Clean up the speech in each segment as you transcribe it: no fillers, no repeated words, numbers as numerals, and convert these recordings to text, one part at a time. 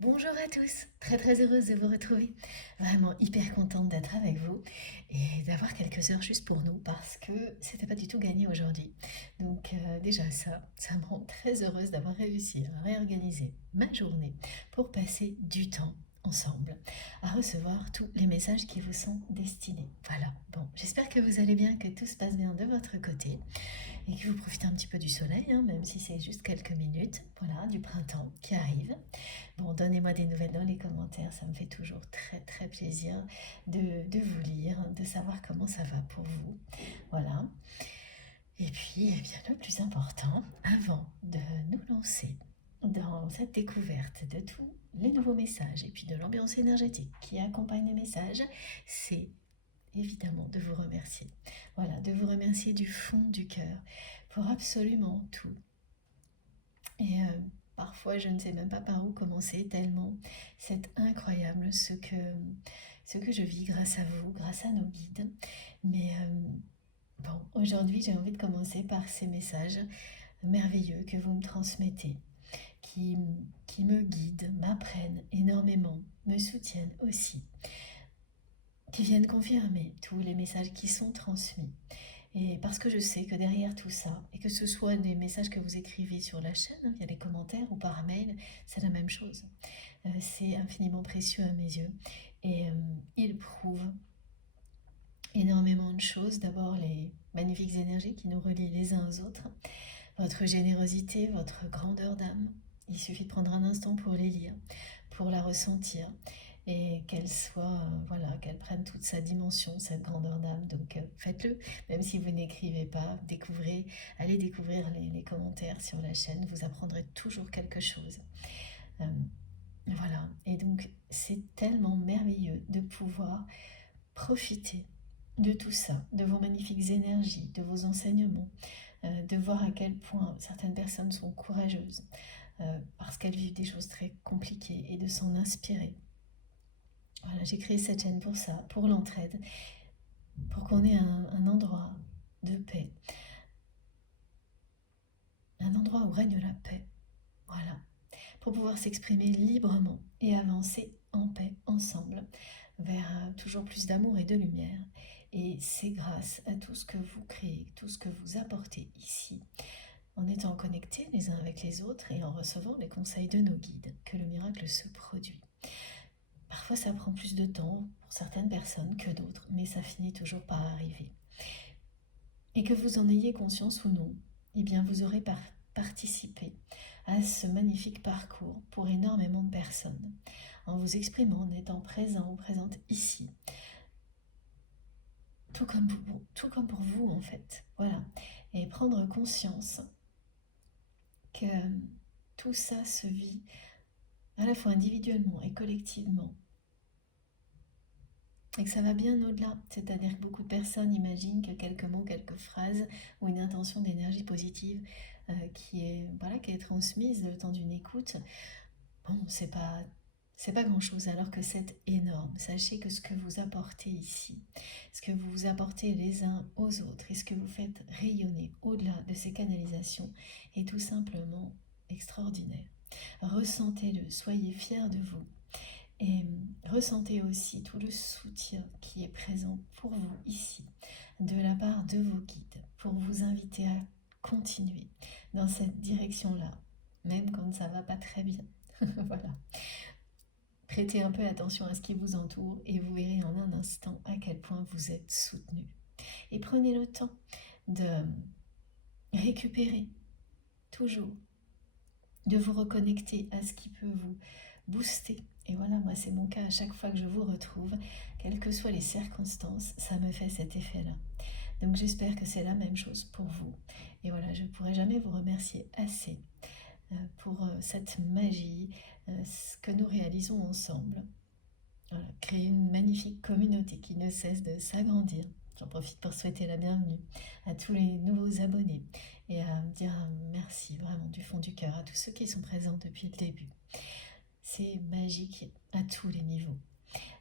Bonjour à tous, très heureuse de vous retrouver. Vraiment hyper contente d'être avec vous et d'avoir quelques heures juste pour nous parce que c'était pas du tout gagné aujourd'hui. Donc déjà ça me rend très heureuse d'avoir réussi à réorganiser ma journée pour passer du temps ensemble, à recevoir tous les messages qui vous sont destinés. Voilà, bon, j'espère que vous allez bien, que tout se passe bien de votre côté et que vous profitez un petit peu du soleil, hein, même si c'est juste quelques minutes, voilà, du printemps qui arrive. Bon, donnez-moi des nouvelles dans les commentaires, ça me fait toujours très plaisir de vous lire, de savoir comment ça va pour vous. Voilà. Et puis, eh bien, le plus important, avant de nous lancer dans cette découverte de tous les nouveaux messages et puis de l'ambiance énergétique qui accompagne les messages, c'est évidemment de vous remercier. Voilà, de vous remercier du fond du cœur pour absolument tout. Et parfois, je ne sais même pas par où commencer, tellement c'est incroyable ce que je vis grâce à vous, grâce à nos guides. Mais bon, aujourd'hui, j'ai envie de commencer par ces messages merveilleux que vous me transmettez, qui, qui me guident, m'apprennent énormément, me soutiennent aussi, qui viennent confirmer tous les messages qui sont transmis. Et parce que je sais que derrière tout ça, et que ce soit des messages que vous écrivez sur la chaîne, via les commentaires ou par mail, c'est la même chose. C'est infiniment précieux à mes yeux. Et il prouve énormément de choses. D'abord, les magnifiques énergies qui nous relient les uns aux autres, votre générosité, votre grandeur d'âme. Il suffit de prendre un instant pour les lire, pour la ressentir et qu'elle soit, voilà, qu'elle prenne toute sa dimension, cette grandeur d'âme. Donc faites-le, même si vous n'écrivez pas, découvrez, allez découvrir les commentaires sur la chaîne, vous apprendrez toujours quelque chose. Euh, voilà, et donc c'est tellement merveilleux de pouvoir profiter de tout ça, de vos magnifiques énergies, de vos enseignements, de voir à quel point certaines personnes sont courageuses parce qu'elles vivent des choses très compliquées et de s'en inspirer. Voilà, j'ai créé cette chaîne pour ça, pour l'entraide, pour qu'on ait un endroit de paix, un endroit où règne la paix. Voilà, pour pouvoir s'exprimer librement et avancer en paix ensemble vers toujours plus d'amour et de lumière. Et c'est grâce à tout ce que vous créez, tout ce que vous apportez ici, en étant connectés les uns avec les autres et en recevant les conseils de nos guides, que le miracle se produit. Parfois ça prend plus de temps pour certaines personnes que d'autres, mais ça finit toujours par arriver. Et que vous en ayez conscience ou non, eh bien vous aurez participé à ce magnifique parcours pour énormément de personnes, en vous exprimant, en étant présent ou présente ici, tout comme pour vous en fait. Voilà. Et prendre conscience que tout ça se vit à la fois individuellement et collectivement. Et que ça va bien au-delà. C'est-à-dire que beaucoup de personnes imaginent que quelques mots, quelques phrases ou une intention d'énergie positive qui est transmise le temps d'une écoute, bon, c'est pas grand-chose alors que c'est énorme. Sachez que ce que vous apportez ici, ce que vous apportez les uns aux autres et ce que vous faites rayonner au-delà de ces canalisations est tout simplement extraordinaire. Ressentez-le, soyez fiers de vous et ressentez aussi tout le soutien qui est présent pour vous ici de la part de vos guides pour vous inviter à continuer dans cette direction-là, même quand ça va pas très bien. Voilà. Prêtez un peu attention à ce qui vous entoure et vous verrez en un instant à quel point vous êtes soutenu. Et prenez le temps de récupérer toujours, de vous reconnecter à ce qui peut vous booster. Et voilà, moi c'est mon cas à chaque fois que je vous retrouve, quelles que soient les circonstances, ça me fait cet effet-là. Donc j'espère que c'est la même chose pour vous. Et voilà, je ne pourrai jamais vous remercier assez pour cette magie que nous réalisons ensemble. Voilà, créer une magnifique communauté qui ne cesse de s'agrandir. J'en profite pour souhaiter la bienvenue à tous les nouveaux abonnés et à dire un merci vraiment du fond du cœur à tous ceux qui sont présents depuis le début. C'est magique à tous les niveaux.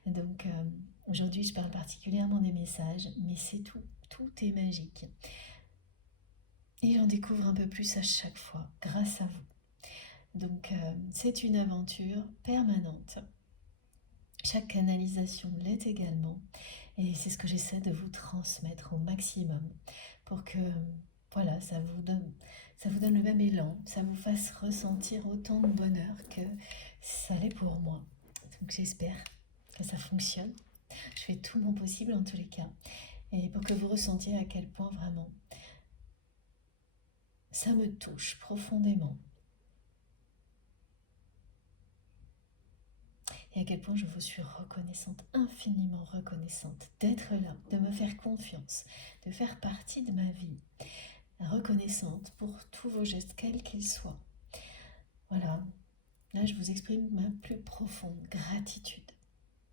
Donc aujourd'hui je parle particulièrement des messages, mais c'est tout est magique. Et j'en découvre un peu plus à chaque fois grâce à vous. Donc c'est une aventure permanente. Chaque canalisation l'est également. Et c'est ce que j'essaie de vous transmettre au maximum pour que voilà, ça vous donne le même élan, ça vous fasse ressentir autant de bonheur que ça l'est pour moi. Donc j'espère que ça fonctionne. Je fais tout mon possible en tous les cas. Et pour que vous ressentiez à quel point vraiment ça me touche profondément. Et à quel point je vous suis reconnaissante, infiniment reconnaissante d'être là, de me faire confiance, de faire partie de ma vie. Reconnaissante pour tous vos gestes, quels qu'ils soient. Voilà, là je vous exprime ma plus profonde gratitude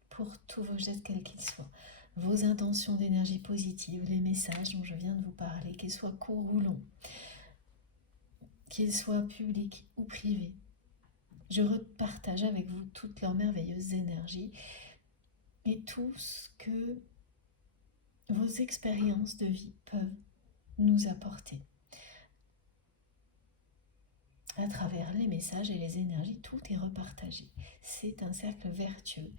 pour tous vos gestes, quels qu'ils soient. Vos intentions d'énergie positive, les messages dont je viens de vous parler, qu'ils soient courts ou longs, qu'ils soient publics ou privés. Je repartage avec vous toutes leurs merveilleuses énergies et tout ce que vos expériences de vie peuvent nous apporter. À travers les messages et les énergies, tout est repartagé. C'est un cercle vertueux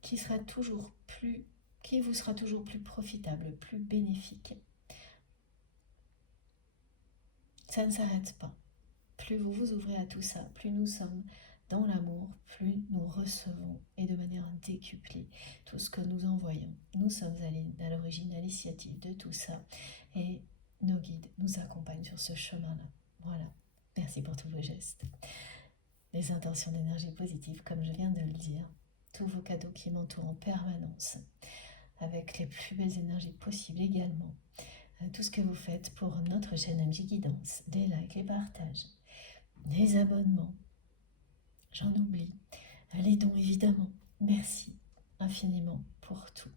qui vous sera toujours plus profitable, plus bénéfique. Ça ne s'arrête pas. Plus vous vous ouvrez à tout ça, plus nous sommes dans l'amour, plus nous recevons et de manière décuplée tout ce que nous envoyons. Nous sommes à l'origine, à l'initiative de tout ça et nos guides nous accompagnent sur ce chemin-là. Voilà. Merci pour tous vos gestes. Les intentions d'énergie positive, comme je viens de le dire, tous vos cadeaux qui m'entourent en permanence, avec les plus belles énergies possibles également. Tout ce que vous faites pour notre chaîne MJ Guidance, des likes, les partages, les abonnements, j'en oublie, les dons évidemment. Merci infiniment pour tout.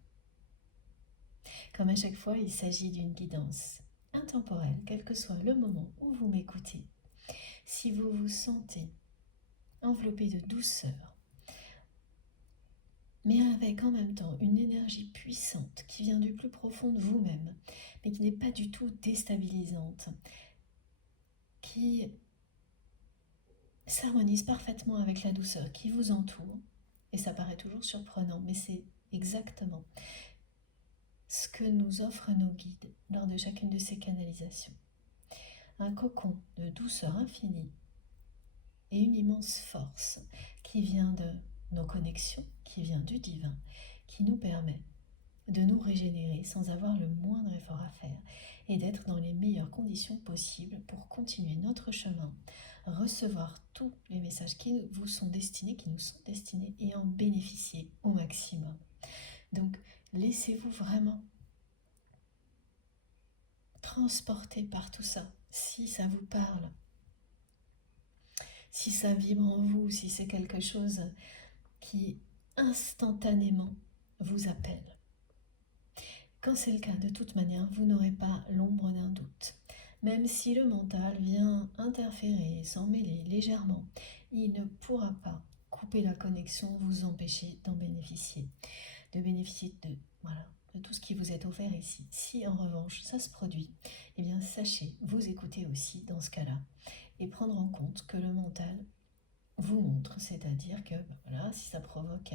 Comme à chaque fois, il s'agit d'une guidance intemporelle, quel que soit le moment où vous m'écoutez. Si vous vous sentez enveloppé de douceur, mais avec en même temps une énergie puissante qui vient du plus profond de vous-même, mais qui n'est pas du tout déstabilisante, qui s'harmonise parfaitement avec la douceur qui vous entoure, et ça paraît toujours surprenant, mais c'est exactement ce que nous offrent nos guides lors de chacune de ces canalisations. Un cocon de douceur infinie et une immense force qui vient de nos connexions, qui vient du divin, qui nous permet de nous régénérer sans avoir le moindre effort à faire et d'être dans les meilleures conditions possibles pour continuer notre chemin, recevoir tous les messages qui vous sont destinés, qui nous sont destinés et en bénéficier au maximum. Donc, laissez-vous vraiment transporter par tout ça, si ça vous parle, si ça vibre en vous, si c'est quelque chose qui instantanément vous appelle. Quand c'est le cas, de toute manière, vous n'aurez pas l'ombre d'un doute. Même si le mental vient interférer, s'en mêler légèrement, il ne pourra pas couper la connexion, vous empêcher d'en bénéficier. De bénéficier de tout ce qui vous est offert ici. Si en revanche ça se produit, eh bien sachez, vous écoutez aussi dans ce cas-là et prendre en compte que le mental vous montre, c'est-à-dire que voilà, si ça provoque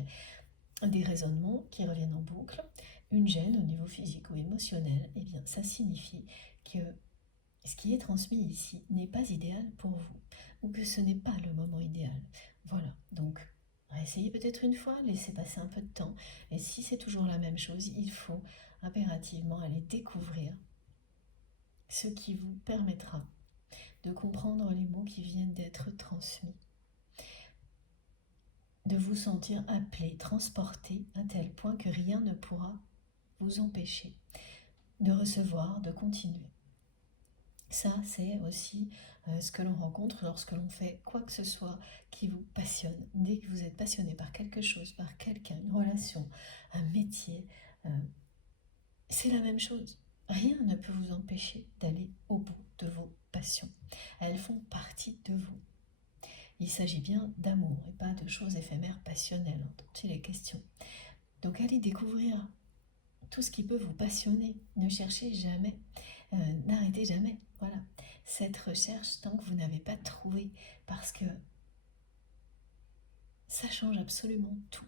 des raisonnements qui reviennent en boucle, une gêne au niveau physique ou émotionnel, eh bien ça signifie que ce qui est transmis ici n'est pas idéal pour vous, ou que ce n'est pas le moment idéal. Voilà, donc essayez peut-être une fois, laissez passer un peu de temps, et si c'est toujours la même chose, il faut impérativement aller découvrir ce qui vous permettra de comprendre les mots qui viennent d'être transmis, de vous sentir appelé, transporté à tel point que rien ne pourra vous empêcher de recevoir, de continuer. Ça, c'est aussi ce que l'on rencontre lorsque l'on fait quoi que ce soit qui vous passionne. Dès que vous êtes passionné par quelque chose, par quelqu'un, une relation, un métier, c'est la même chose. Rien ne peut vous empêcher d'aller au bout de vos passions. Elles font partie de vous. Il s'agit bien d'amour et pas de choses éphémères passionnelles dont il est question. Donc allez découvrir tout ce qui peut vous passionner. Ne cherchez jamais N'arrêtez jamais, voilà, cette recherche tant que vous n'avez pas trouvé, parce que ça change absolument tout.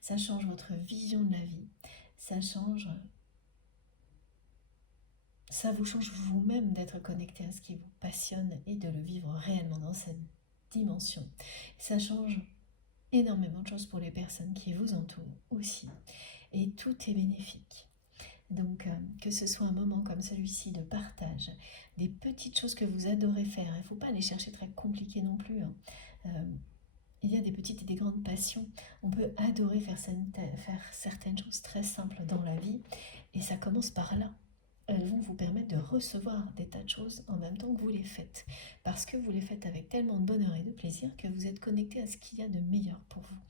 Ça change votre vision de la vie, ça vous change vous-même d'être connecté à ce qui vous passionne et de le vivre réellement dans cette dimension. Ça change énormément de choses pour les personnes qui vous entourent aussi. Et tout est bénéfique. Donc, que ce soit un moment comme celui-ci de partage, des petites choses que vous adorez faire, il ne faut pas les chercher très compliquées non plus. Il y a des petites et des grandes passions. On peut adorer faire certaines choses très simples dans la vie, et ça commence par là. Elles vont vous permettre de recevoir des tas de choses en même temps que vous les faites. Parce que vous les faites avec tellement de bonheur et de plaisir que vous êtes connecté à ce qu'il y a de meilleur pour vous.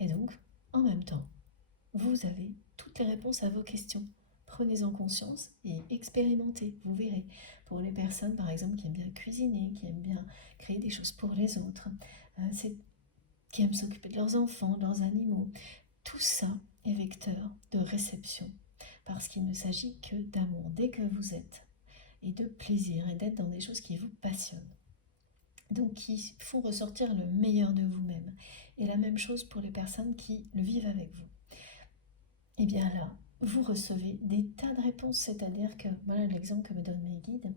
Et donc, en même temps, vous avez toutes les réponses à vos questions. Prenez-en conscience et expérimentez, vous verrez. Pour les personnes, par exemple, qui aiment bien cuisiner, qui aiment bien créer des choses pour les autres, qui aiment s'occuper de leurs enfants, de leurs animaux, tout ça est vecteur de réception. Parce qu'il ne s'agit que d'amour dès que vous êtes, et de plaisir, et d'être dans des choses qui vous passionnent. Donc qui font ressortir le meilleur de vous-même. Et la même chose pour les personnes qui le vivent avec vous. Et bien là, vous recevez des tas de réponses, c'est-à-dire que, voilà l'exemple que me donnent mes guides,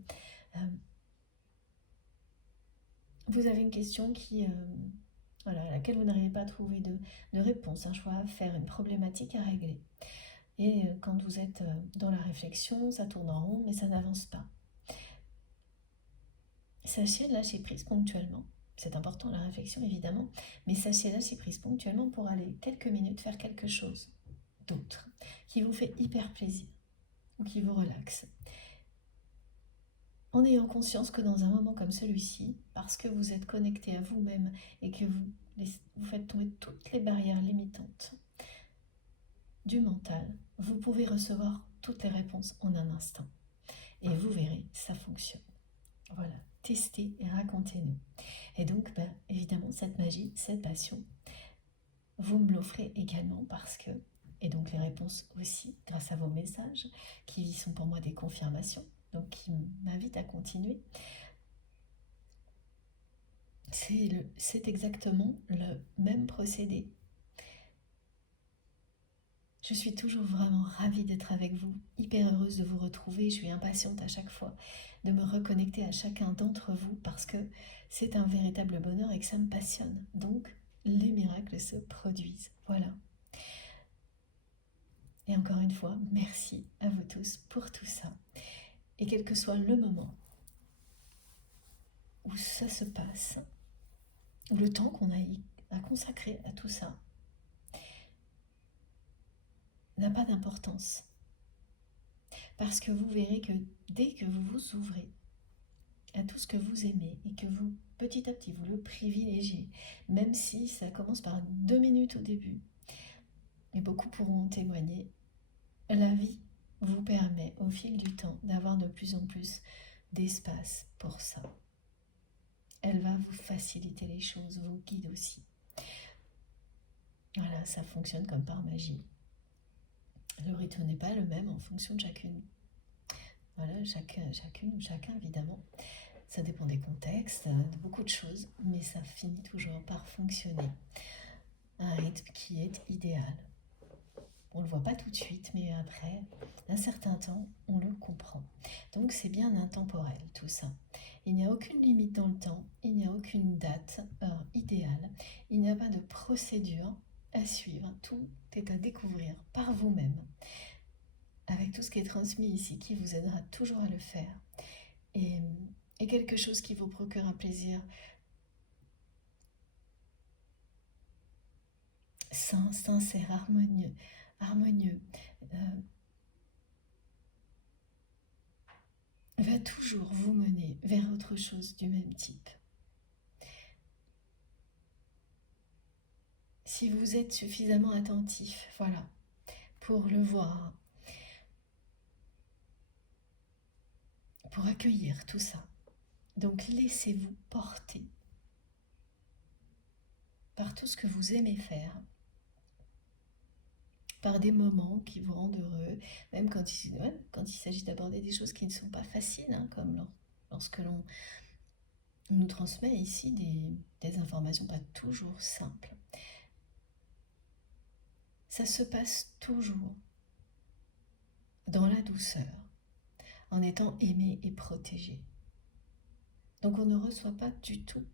vous avez une question à laquelle vous n'arrivez pas à trouver de réponse, un choix à faire, une problématique à régler. Et quand vous êtes dans la réflexion, ça tourne en rond, mais ça n'avance pas. Sachez lâcher prise ponctuellement. C'est important la réflexion évidemment, mais sachez lâcher prise ponctuellement pour aller quelques minutes faire quelque chose d'autre qui vous fait hyper plaisir ou qui vous relaxe. En ayant conscience que dans un moment comme celui-ci, parce que vous êtes connecté à vous-même et que vous faites tomber toutes les barrières limitantes du mental, vous pouvez recevoir toutes les réponses en un instant. Et vous verrez, ça fonctionne. Voilà, testez et racontez-nous. Et donc, évidemment, cette magie, cette passion, vous me l'offrez également parce que, et donc les réponses aussi, grâce à vos messages, qui sont pour moi des confirmations, donc qui m'invitent à continuer. C'est exactement le même procédé. Je suis toujours vraiment ravie d'être avec vous, hyper heureuse de vous retrouver. Je suis impatiente à chaque fois de me reconnecter à chacun d'entre vous parce que c'est un véritable bonheur et que ça me passionne. Donc, les miracles se produisent. Voilà. Et encore une fois, merci à vous tous pour tout ça. Et quel que soit le moment où ça se passe, ou le temps qu'on a à consacrer à tout ça, n'a pas d'importance. Parce que vous verrez que dès que vous vous ouvrez à tout ce que vous aimez et que vous, petit à petit, vous le privilégiez, même si ça commence par 2 minutes au début, et beaucoup pourront témoigner, la vie vous permet au fil du temps d'avoir de plus en plus d'espace pour ça. Elle va vous faciliter les choses, vous guide aussi. Voilà, ça fonctionne comme par magie. Le rythme n'est pas le même en fonction de chacune. Voilà, chacune ou chacun évidemment. Ça dépend des contextes, de beaucoup de choses, mais ça finit toujours par fonctionner. Un rythme qui est idéal. On ne le voit pas tout de suite, mais après un certain temps, on le comprend. Donc c'est bien intemporel tout ça. Il n'y a aucune limite dans le temps, il n'y a aucune date idéale, il n'y a pas de procédure à suivre, tout est à découvrir par vous-même, avec tout ce qui est transmis ici, qui vous aidera toujours à le faire. Et quelque chose qui vous procure un plaisir sain, sincère, harmonieux, va toujours vous mener vers autre chose du même type. Si vous êtes suffisamment attentif, voilà, pour le voir, pour accueillir tout ça. Donc laissez-vous porter par tout ce que vous aimez faire. par des moments qui vous rendent heureux, même quand il s'agit d'aborder des choses qui ne sont pas faciles, hein, comme lorsque on nous transmet ici des informations pas toujours simples. Ça se passe toujours dans la douceur, en étant aimé et protégé. Donc on ne reçoit pas du tout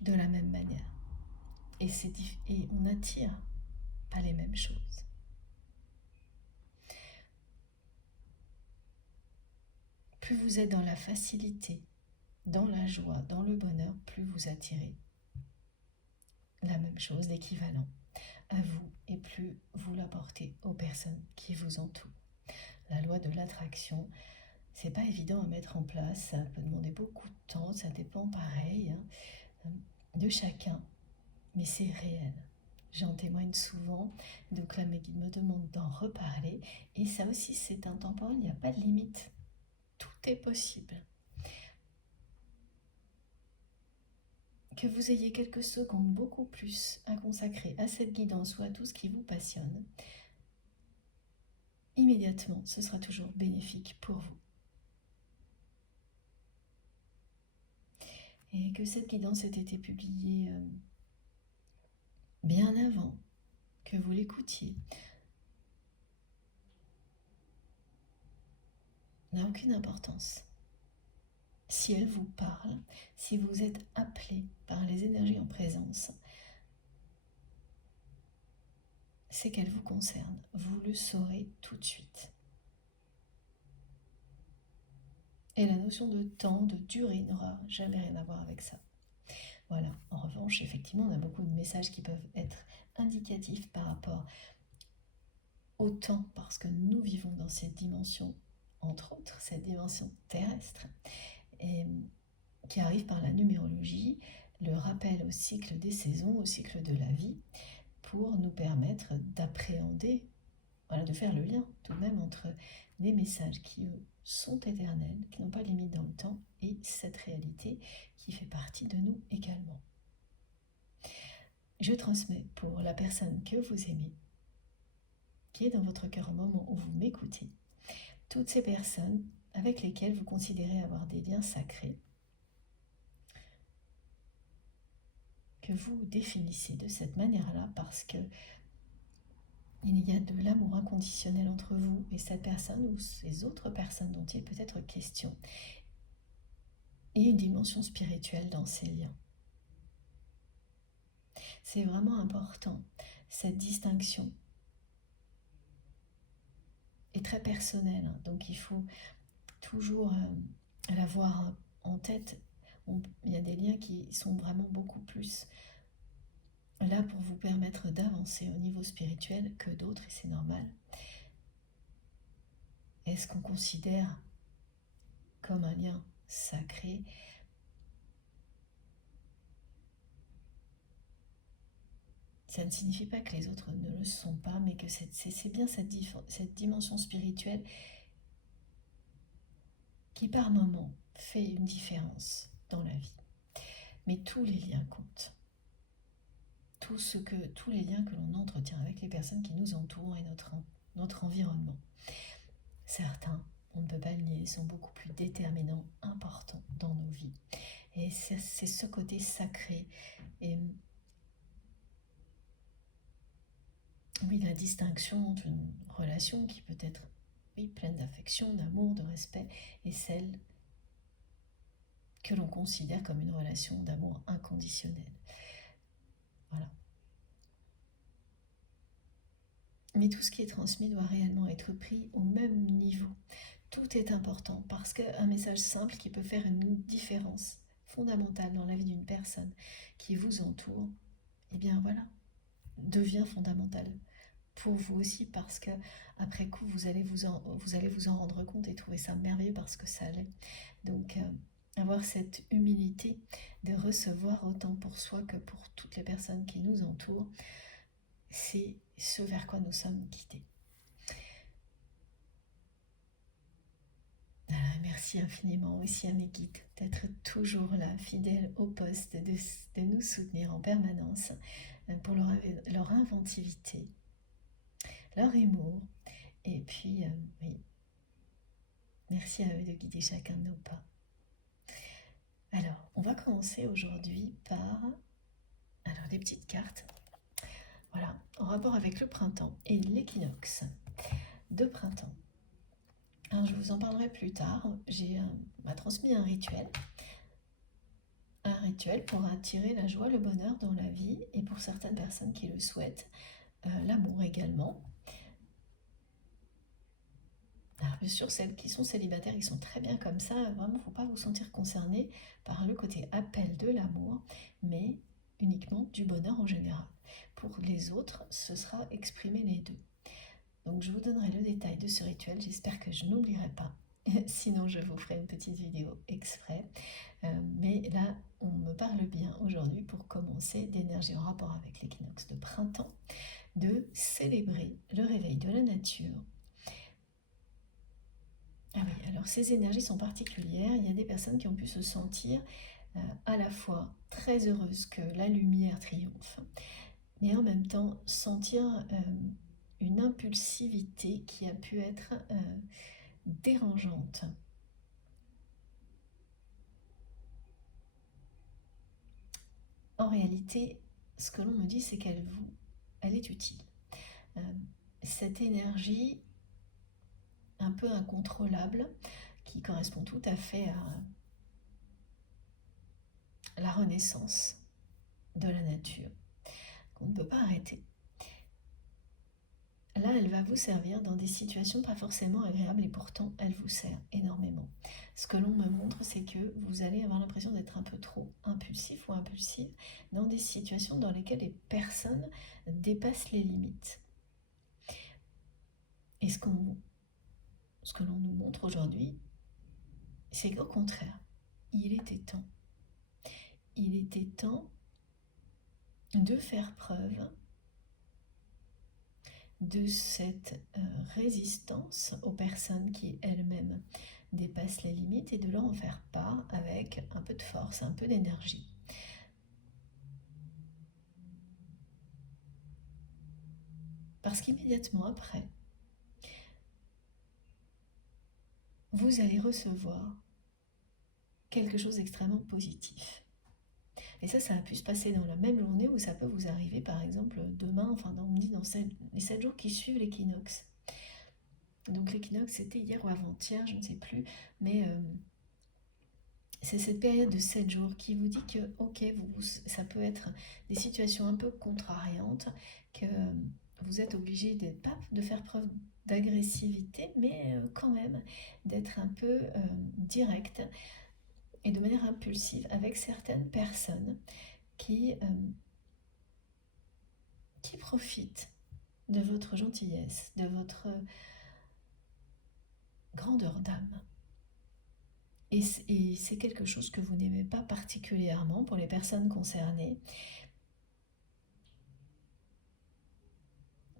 de la même manière. Et on n'attire pas les mêmes choses. Plus vous êtes dans la facilité, dans la joie, dans le bonheur, plus vous attirez la même chose, l'équivalent à vous, et plus vous l'apportez aux personnes qui vous entourent. La loi de l'attraction, c'est pas évident à mettre en place, ça peut demander beaucoup de temps, ça dépend pareil de chacun, mais c'est réel. J'en témoigne souvent, donc là mes guides me demandent d'en reparler, et ça aussi c'est intemporel, il n'y a pas de limite, tout est possible. Que vous ayez quelques secondes, beaucoup plus, à consacrer à cette guidance ou à tout ce qui vous passionne, immédiatement, ce sera toujours bénéfique pour vous. Et que cette guidance ait été publiée bien avant que vous l'écoutiez n'a aucune importance. Si elle vous parle, si vous êtes appelé par les énergies en présence, c'est qu'elle vous concerne. Vous le saurez tout de suite. Et la notion de temps, de durée n'aura jamais rien à voir avec ça. Voilà. En revanche, effectivement, on a beaucoup de messages qui peuvent être indicatifs par rapport au temps, parce que nous vivons dans cette dimension, entre autres, cette dimension terrestre, et qui arrive par la numérologie, le rappel au cycle des saisons, au cycle de la vie, pour nous permettre d'appréhender, voilà, de faire le lien tout de même entre des messages qui sont éternels, qui n'ont pas de limite dans le temps, et cette réalité qui fait partie de nous également. Je transmets pour la personne que vous aimez, qui est dans votre cœur au moment où vous m'écoutez, toutes ces personnes avec lesquelles vous considérez avoir des liens sacrés, que vous définissez de cette manière-là parce que il y a de l'amour inconditionnel entre vous et cette personne ou ces autres personnes dont il peut être question, et une dimension spirituelle dans ces liens. C'est vraiment important, cette distinction est très personnelle, hein, donc il faut toujours l'avoir en tête. Il y a des liens qui sont vraiment beaucoup plus là pour vous permettre d'avancer au niveau spirituel que d'autres, et c'est normal. Est-ce qu'on considère comme un lien sacré? Ça ne signifie pas que les autres ne le sont pas, mais que c'est bien cette dimension spirituelle qui par moment fait une différence dans la vie. Mais tous les liens comptent. Tous les liens que l'on entretient avec les personnes qui nous entourent et notre environnement. Certains, on ne peut pas le nier, sont beaucoup plus déterminants, importants dans nos vies. Et c'est ce côté sacré. Et oui, la distinction entre une relation qui peut être pleine d'affection, d'amour, de respect, et celle que l'on considère comme une relation d'amour inconditionnel. Voilà. Mais tout ce qui est transmis doit réellement être pris au même niveau. Tout est important parce qu'un message simple qui peut faire une différence fondamentale dans la vie d'une personne qui vous entoure, eh bien voilà, devient fondamental pour vous aussi, parce que après coup vous allez vous en rendre compte et trouver ça merveilleux parce que ça l'est. Donc avoir cette humilité de recevoir autant pour soi que pour toutes les personnes qui nous entourent, c'est ce vers quoi nous sommes guidés. Merci infiniment aussi à mes guides d'être toujours là, fidèles au poste, de nous soutenir en permanence. pour leur inventivité, leur humour. Et puis, oui, merci à eux de guider chacun de nos pas. Alors, on va commencer aujourd'hui par des petites cartes. Voilà, en rapport avec le printemps et l'équinoxe de printemps. Alors, je vous en parlerai plus tard. M'a transmis un rituel pour attirer la joie, le bonheur dans la vie, et pour certaines personnes qui le souhaitent, l'amour également. Alors, bien sûr, celles qui sont célibataires, ils sont très bien comme ça. Vraiment, il ne faut pas vous sentir concerné par le côté appel de l'amour, mais uniquement du bonheur en général. Pour les autres, ce sera exprimer les deux. Donc, je vous donnerai le détail de ce rituel. J'espère que je n'oublierai pas. Sinon, je vous ferai une petite vidéo exprès. Mais là, on me parle bien aujourd'hui pour commencer d'énergie en rapport avec l'équinoxe de printemps, de célébrer le réveil de la nature. Ah oui, alors ces énergies sont particulières. Il y a des personnes qui ont pu se sentir à la fois très heureuses que la lumière triomphe, mais en même temps sentir une impulsivité qui a pu être dérangeante. En réalité, ce que l'on me dit, c'est qu'elle est utile. Cette énergie un peu incontrôlable, qui correspond tout à fait à la renaissance de la nature, qu'on ne peut pas arrêter. Là, elle va vous servir dans des situations pas forcément agréables et pourtant, elle vous sert énormément. Ce que l'on me montre, c'est que vous allez avoir l'impression d'être un peu trop impulsif ou impulsive dans des situations dans lesquelles les personnes dépassent les limites. Et ce que l'on nous montre aujourd'hui, c'est qu'au contraire, il était temps. Il était temps de faire preuve de cette résistance aux personnes qui elles-mêmes dépassent les limites et de leur en faire part avec un peu de force, un peu d'énergie. Parce qu'immédiatement après, vous allez recevoir quelque chose d'extrêmement positif. Et ça a pu se passer dans la même journée ou ça peut vous arriver par exemple demain, on me dit dans les 7 jours qui suivent l'équinoxe. Donc l'équinoxe c'était hier ou avant-hier, je ne sais plus, mais c'est cette période de 7 jours qui vous dit que ok, ça peut être des situations un peu contrariantes, que vous êtes obligé pas de faire preuve d'agressivité, mais quand même d'être un peu direct et de manière impulsive avec certaines personnes qui profitent de votre gentillesse, de votre grandeur d'âme. Et c'est quelque chose que vous n'aimez pas particulièrement pour les personnes concernées.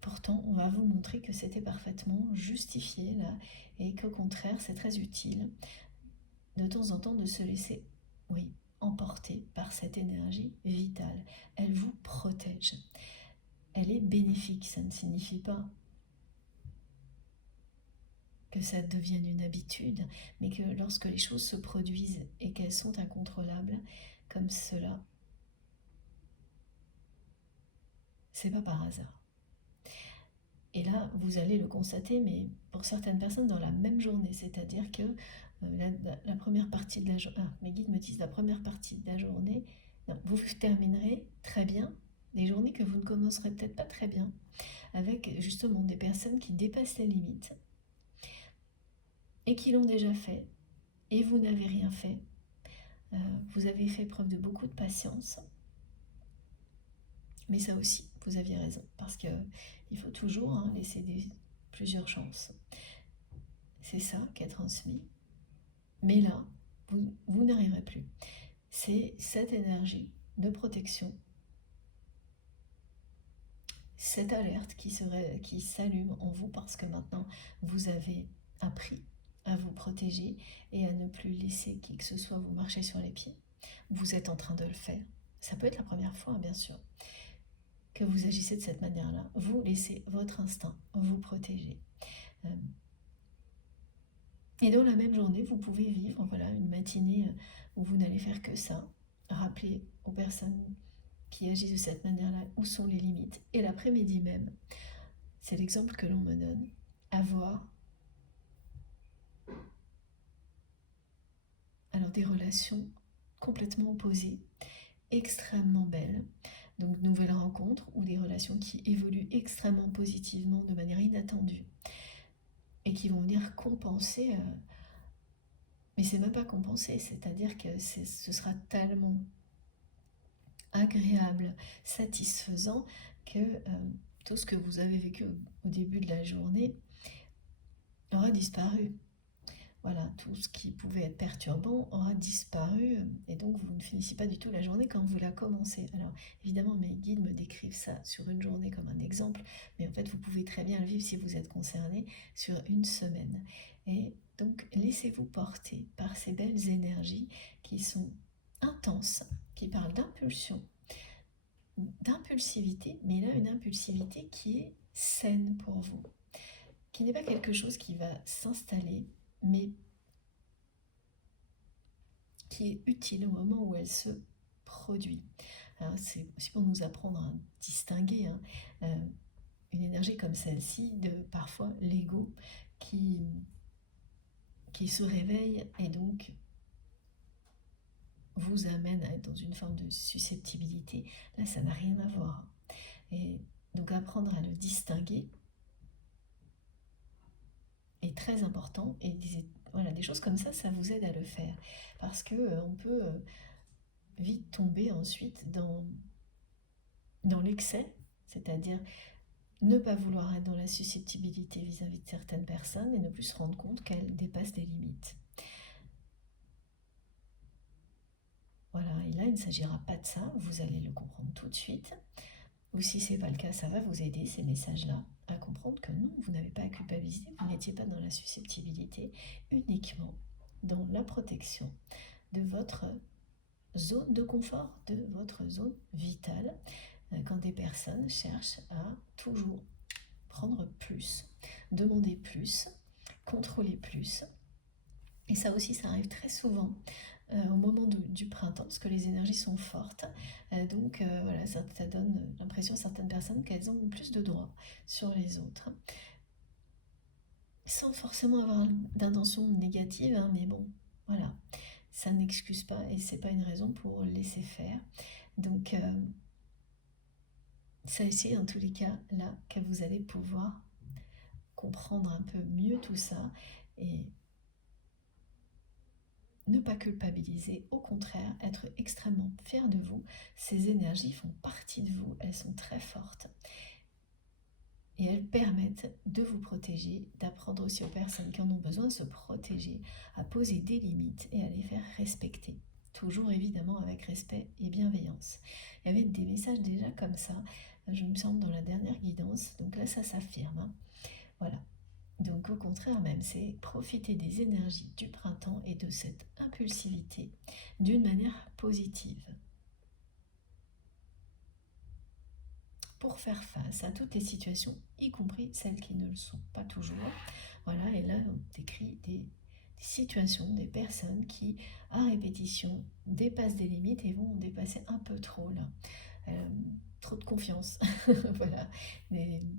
Pourtant, on va vous montrer que c'était parfaitement justifié là et qu'au contraire, c'est très utile de temps en temps de se laisser, oui, emporter par cette énergie vitale. Elle vous protège. Elle est bénéfique, ça ne signifie pas que ça devienne une habitude, mais que lorsque les choses se produisent et qu'elles sont incontrôlables, comme cela, c'est pas par hasard. Et là, vous allez le constater, mais pour certaines personnes dans la même journée, c'est-à-dire que la première partie de la journée, mes guides me disent la première partie de la journée, non, vous terminerez très bien des journées que vous ne commencerez peut-être pas très bien, avec justement des personnes qui dépassent les limites et qui l'ont déjà fait, et vous n'avez rien fait. Vous avez fait preuve de beaucoup de patience, mais ça aussi, vous aviez raison, parce qu'il faut toujours laisser plusieurs chances. C'est ça qui est transmis. Mais là, vous n'arriverez plus. C'est cette énergie de protection, cette alerte qui s'allume en vous parce que maintenant, vous avez appris à vous protéger et à ne plus laisser qui que ce soit vous marcher sur les pieds. Vous êtes en train de le faire. Ça peut être la première fois, bien sûr. que vous agissez de cette manière-là. Vous laissez votre instinct vous protéger. Et dans la même journée, vous pouvez vivre une matinée où vous n'allez faire que ça. Rappeler aux personnes qui agissent de cette manière-là où sont les limites. Et l'après-midi même, c'est l'exemple que l'on me donne, avoir des relations complètement opposées, extrêmement belles. Donc nouvelles rencontres ou des relations qui évoluent extrêmement positivement de manière inattendue et qui vont venir compenser, mais c'est même pas compenser, c'est-à-dire que ce sera tellement agréable, satisfaisant que tout ce que vous avez vécu au début de la journée aura disparu. Voilà, tout ce qui pouvait être perturbant aura disparu et donc vous ne finissez pas du tout la journée quand vous la commencez. Alors évidemment mes guides me décrivent ça sur une journée comme un exemple, mais en fait vous pouvez très bien le vivre si vous êtes concerné sur une semaine. Et donc laissez-vous porter par ces belles énergies qui sont intenses, qui parlent d'impulsion, d'impulsivité, mais là une impulsivité qui est saine pour vous, qui n'est pas quelque chose qui va s'installer, mais qui est utile au moment où elle se produit. Alors c'est aussi pour nous apprendre à distinguer une énergie comme celle-ci de parfois l'ego qui se réveille et donc vous amène à être dans une forme de susceptibilité. Là, ça n'a rien à voir. Et donc apprendre à le distinguer est très important et des choses comme ça vous aide à le faire parce que on peut vite tomber ensuite dans l'excès, c'est-à-dire ne pas vouloir être dans la susceptibilité vis-à-vis de certaines personnes et ne plus se rendre compte qu'elles dépassent des limites. Voilà, et là il ne s'agira pas de ça, vous allez le comprendre tout de suite. Ou si ce n'est pas le cas, ça va vous aider, ces messages-là, à comprendre que non, vous n'avez pas à culpabiliser, vous n'étiez pas dans la susceptibilité, uniquement dans la protection de votre zone de confort, de votre zone vitale, quand des personnes cherchent à toujours prendre plus, demander plus, contrôler plus. Et ça aussi, ça arrive très souvent au moment du printemps, parce que les énergies sont fortes. Donc voilà, ça donne l'impression à certaines personnes qu'elles ont plus de droits sur les autres. Sans forcément avoir d'intention négative, mais bon, voilà. Ça n'excuse pas et c'est pas une raison pour laisser faire. Donc sachez en tous les cas là que vous allez pouvoir comprendre un peu mieux tout ça et ne pas culpabiliser, au contraire, être extrêmement fier de vous. Ces énergies font partie de vous, elles sont très fortes et elles permettent de vous protéger, d'apprendre aussi aux personnes qui en ont besoin de se protéger, à poser des limites et à les faire respecter. Toujours évidemment avec respect et bienveillance. Il y avait des messages déjà comme ça, je me semble dans la dernière guidance, donc là ça s'affirme. Voilà. Donc au contraire même, c'est profiter des énergies du printemps et de cette impulsivité d'une manière positive. Pour faire face à toutes les situations, y compris celles qui ne le sont pas toujours. Voilà, et là on décrit des situations, des personnes qui, à répétition, dépassent des limites et vont dépasser un peu trop là. Trop de confiance. Voilà.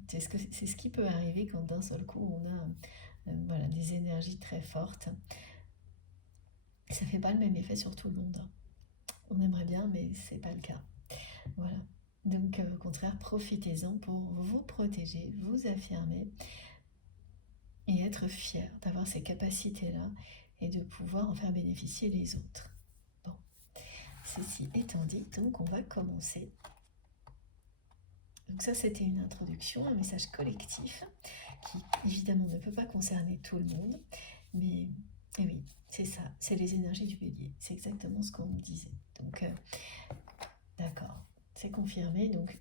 C'est ce qui peut arriver quand d'un seul coup on a des énergies très fortes. Ça fait pas le même effet sur tout le monde. On aimerait bien, mais c'est pas le cas. Voilà. Donc au contraire, profitez-en pour vous protéger, vous affirmer et être fier d'avoir ces capacités-là et de pouvoir en faire bénéficier les autres. Bon, ceci étant dit, donc on va commencer. Donc ça, c'était une introduction, un message collectif qui, évidemment, ne peut pas concerner tout le monde. Mais oui, c'est ça, c'est les énergies du bélier. C'est exactement ce qu'on me disait. Donc, d'accord, c'est confirmé. Donc,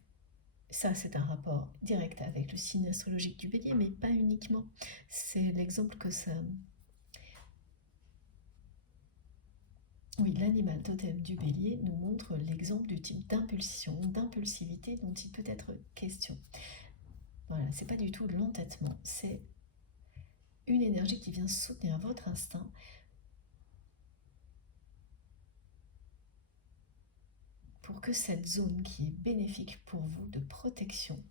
ça, c'est un rapport direct avec le signe astrologique du bélier, mais pas uniquement. C'est l'exemple que Oui, l'animal totem du bélier nous montre l'exemple du type d'impulsion, d'impulsivité dont il peut être question. Voilà, c'est pas du tout de l'entêtement, c'est une énergie qui vient soutenir votre instinct pour que cette zone qui est bénéfique pour vous de protection,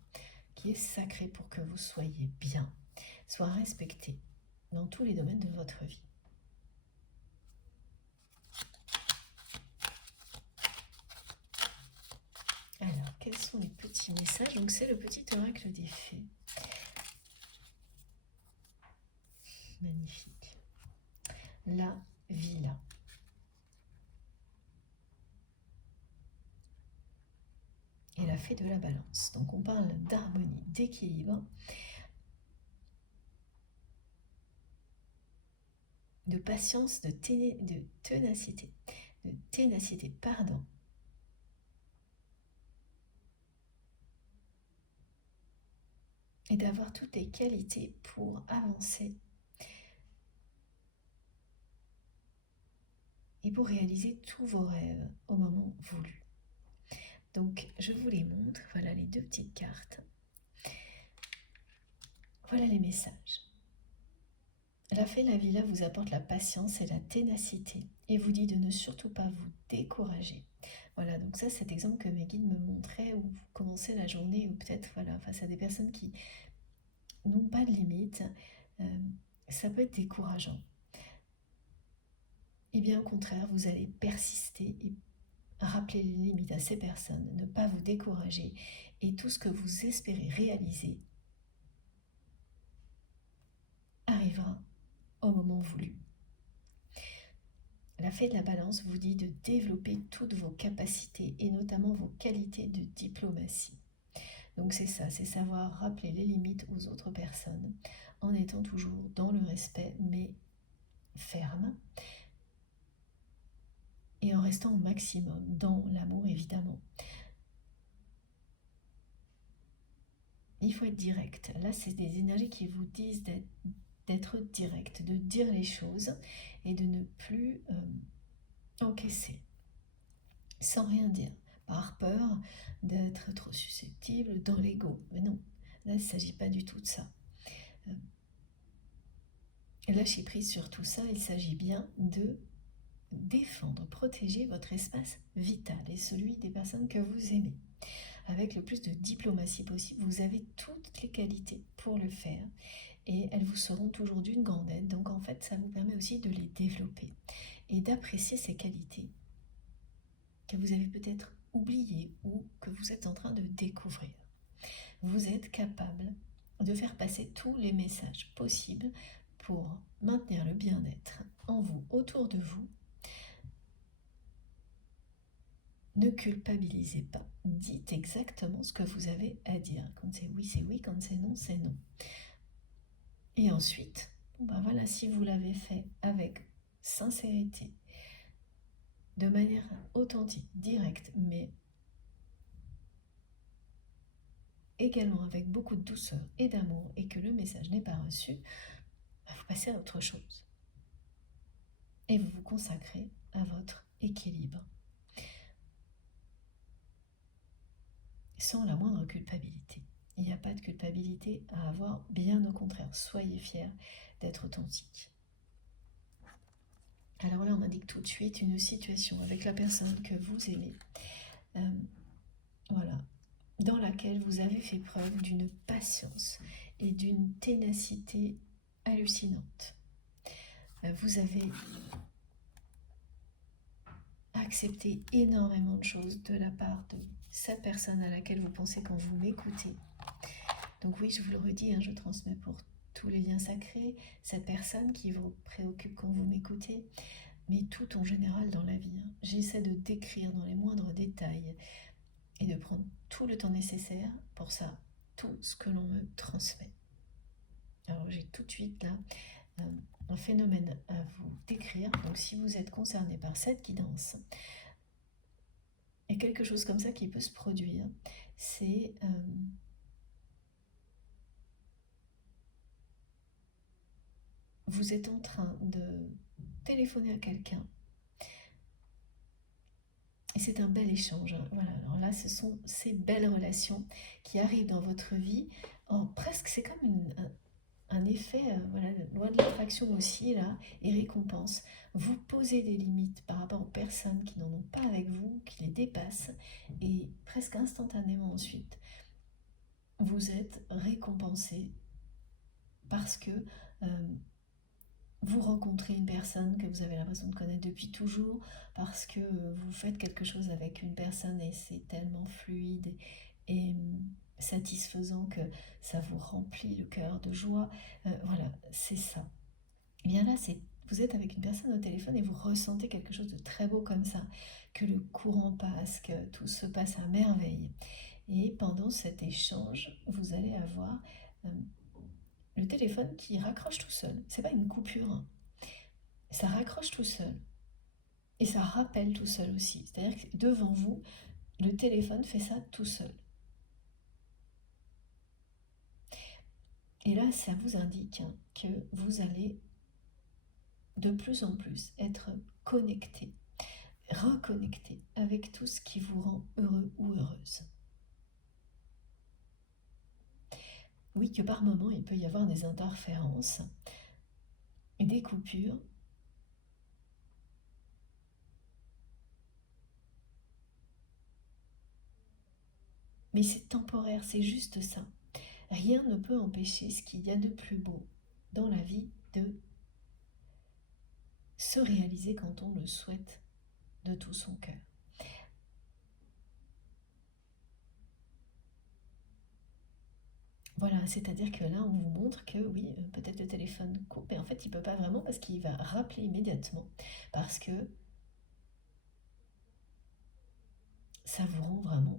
qui est sacrée pour que vous soyez bien, soit respectée dans tous les domaines de votre vie. Alors, quels sont les petits messages? Donc, c'est le petit oracle des fées. Magnifique. La villa. Et la fée de la balance. Donc, on parle d'harmonie, d'équilibre, de patience, de ténacité, pardon. Et d'avoir toutes les qualités pour avancer et pour réaliser tous vos rêves au moment voulu. Donc, je vous les montre. Voilà les deux petites cartes. Voilà les messages. La fée de la villa vous apporte la patience et la ténacité et vous dit de ne surtout pas vous décourager. Voilà, donc ça, cet exemple que mes guides me montraient où vous commencez la journée ou peut-être voilà, face à des personnes qui n'ont pas de limites, ça peut être décourageant. Et bien au contraire, vous allez persister et rappeler les limites à ces personnes, ne pas vous décourager et tout ce que vous espérez réaliser arrivera au moment voulu. La fée de la balance vous dit de développer toutes vos capacités et notamment vos qualités de diplomatie. Donc c'est ça, c'est savoir rappeler les limites aux autres personnes en étant toujours dans le respect mais ferme et en restant au maximum dans l'amour évidemment. Il faut être direct. Là, c'est des énergies qui vous disent d'être direct, de dire les choses et de ne plus encaisser sans rien dire, par peur d'être trop susceptible dans l'ego. Mais non, là, il ne s'agit pas du tout de ça. Lâchez prise sur tout ça, il s'agit bien de défendre, protéger votre espace vital et celui des personnes que vous aimez. Avec le plus de diplomatie possible, vous avez toutes les qualités pour le faire et elles vous seront toujours d'une grande aide. Donc en fait, ça vous permet aussi de les développer et d'apprécier ces qualités que vous avez peut-être oubliées ou que vous êtes en train de découvrir. Vous êtes capable de faire passer tous les messages possibles pour maintenir le bien-être en vous, autour de vous. Ne culpabilisez pas. Dites exactement ce que vous avez à dire. Quand c'est oui, quand c'est non, c'est non. Et ensuite, voilà, si vous l'avez fait avec sincérité, de manière authentique, directe, mais également avec beaucoup de douceur et d'amour, et que le message n'est pas reçu, vous passez à autre chose. Et vous vous consacrez à votre équilibre. Sans la moindre culpabilité. Il n'y a pas de culpabilité à avoir, bien au contraire. Soyez fiers d'être authentique. Alors là, on indique tout de suite une situation avec la personne que vous aimez. Voilà, dans laquelle vous avez fait preuve d'une patience et d'une ténacité hallucinante. Vous avez accepté énormément de choses de la part de cette personne à laquelle vous pensez quand vous m'écoutez. Donc oui, je vous le redis, je transmets pour tous les liens sacrés, cette personne qui vous préoccupe quand vous m'écoutez, mais tout en général dans la vie. J'essaie de décrire dans les moindres détails et de prendre tout le temps nécessaire pour ça, tout ce que l'on me transmet. Alors j'ai tout de suite là un phénomène à vous décrire. Donc si vous êtes concerné par cette guidance, et quelque chose comme ça qui peut se produire, c'est vous êtes en train de téléphoner à quelqu'un Et c'est un bel échange, hein. Voilà, alors là, ce sont ces belles relations qui arrivent dans votre vie. Presque, c'est comme un effet, voilà, loi de l'attraction aussi, là, et récompense. Vous posez des limites par rapport aux personnes qui n'en ont pas avec vous, qui les dépassent, et presque instantanément ensuite, vous êtes récompensé parce que euh, vous rencontrez une personne que vous avez l'impression de connaître depuis toujours, parce que vous faites quelque chose avec une personne et c'est tellement fluide et satisfaisant que ça vous remplit le cœur de joie. Voilà, c'est ça. Et bien là, vous êtes avec une personne au téléphone et vous ressentez quelque chose de très beau comme ça, que le courant passe, que tout se passe à merveille. Et pendant cet échange, vous allez avoir euh, le téléphone qui raccroche tout seul. C'est pas une coupure, hein. Ça raccroche tout seul et ça rappelle tout seul aussi. C'est-à-dire que devant vous, le téléphone fait ça tout seul. Et là, ça vous indique, hein, que vous allez de plus en plus être connecté, reconnecté avec tout ce qui vous rend heureux ou heureuse. Oui, que par moment, il peut y avoir des interférences, des coupures, mais c'est temporaire, c'est juste ça. Rien ne peut empêcher ce qu'il y a de plus beau dans la vie de se réaliser quand on le souhaite de tout son cœur. Voilà, c'est-à-dire que là, on vous montre que oui, peut-être le téléphone coupe, mais en fait, il ne peut pas vraiment parce qu'il va rappeler immédiatement. Parce que ça vous rend vraiment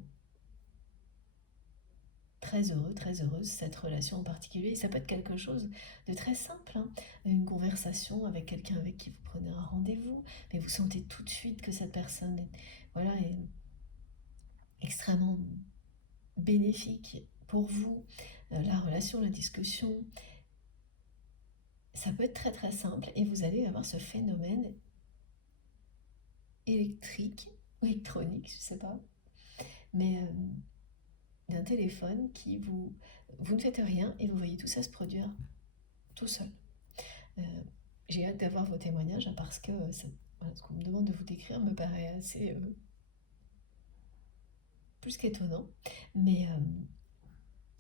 très heureux, très heureuse, cette relation en particulier. Et ça peut être quelque chose de très simple, hein. Une conversation avec quelqu'un avec qui vous prenez un rendez-vous, mais vous sentez tout de suite que cette personne voilà, est extrêmement bénéfique pour vous. La relation, la discussion, ça peut être très très simple et vous allez avoir ce phénomène électrique ou électronique, je sais pas, mais d'un téléphone qui vous ne faites rien et vous voyez tout ça se produire tout seul. Euh, j'ai hâte d'avoir vos témoignages parce que voilà, ce qu'on me demande de vous décrire me paraît assez plus qu'étonnant, mais, euh,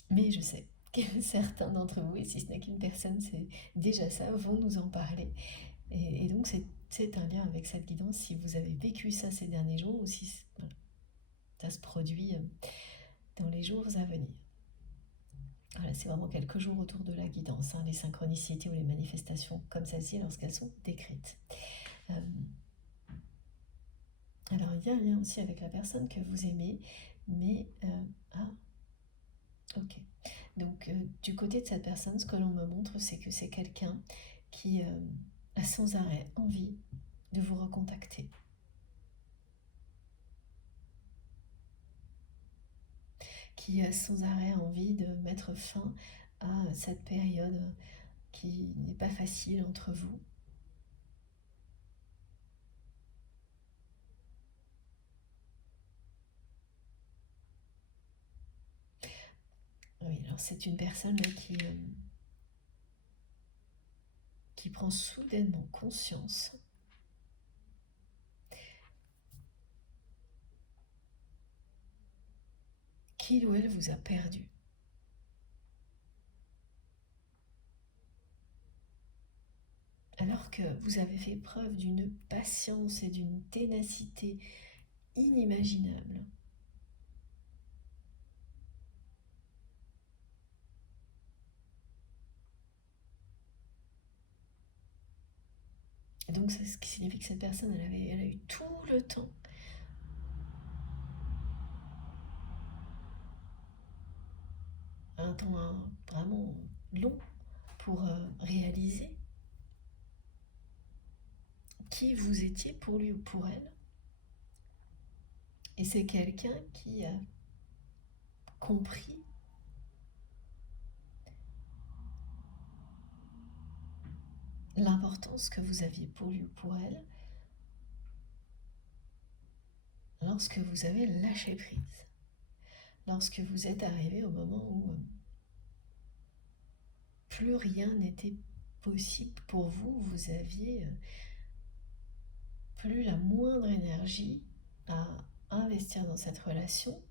mais je sais que certains d'entre vous, et si ce n'est qu'une personne, c'est déjà ça, vont nous en parler. Et donc c'est un lien avec cette guidance si vous avez vécu ça ces derniers jours ou si voilà, ça se produit dans les jours à venir. Voilà, c'est vraiment quelques jours autour de la guidance, hein, les synchronicités ou les manifestations comme celle-ci lorsqu'elles sont décrites. Euh, alors il y a un lien aussi avec la personne que vous aimez, mais ah, ok. Donc du côté de cette personne, ce que l'on me montre, c'est que c'est quelqu'un qui a sans arrêt envie de vous recontacter, qui a sans arrêt envie de mettre fin à cette période qui n'est pas facile entre vous. Oui, alors c'est une personne là, qui prend soudainement conscience qu'il ou elle vous a perdu. Alors que vous avez fait preuve d'une patience et d'une ténacité inimaginable. Et donc, c'est ce qui signifie que cette personne, elle a eu tout le temps, un temps vraiment long pour réaliser qui vous étiez pour lui ou pour elle. Et c'est quelqu'un qui a compris l'importance que vous aviez pour lui ou pour elle, lorsque vous avez lâché prise, lorsque vous êtes arrivé au moment où plus rien n'était possible pour vous, vous aviez plus la moindre énergie à investir dans cette relation,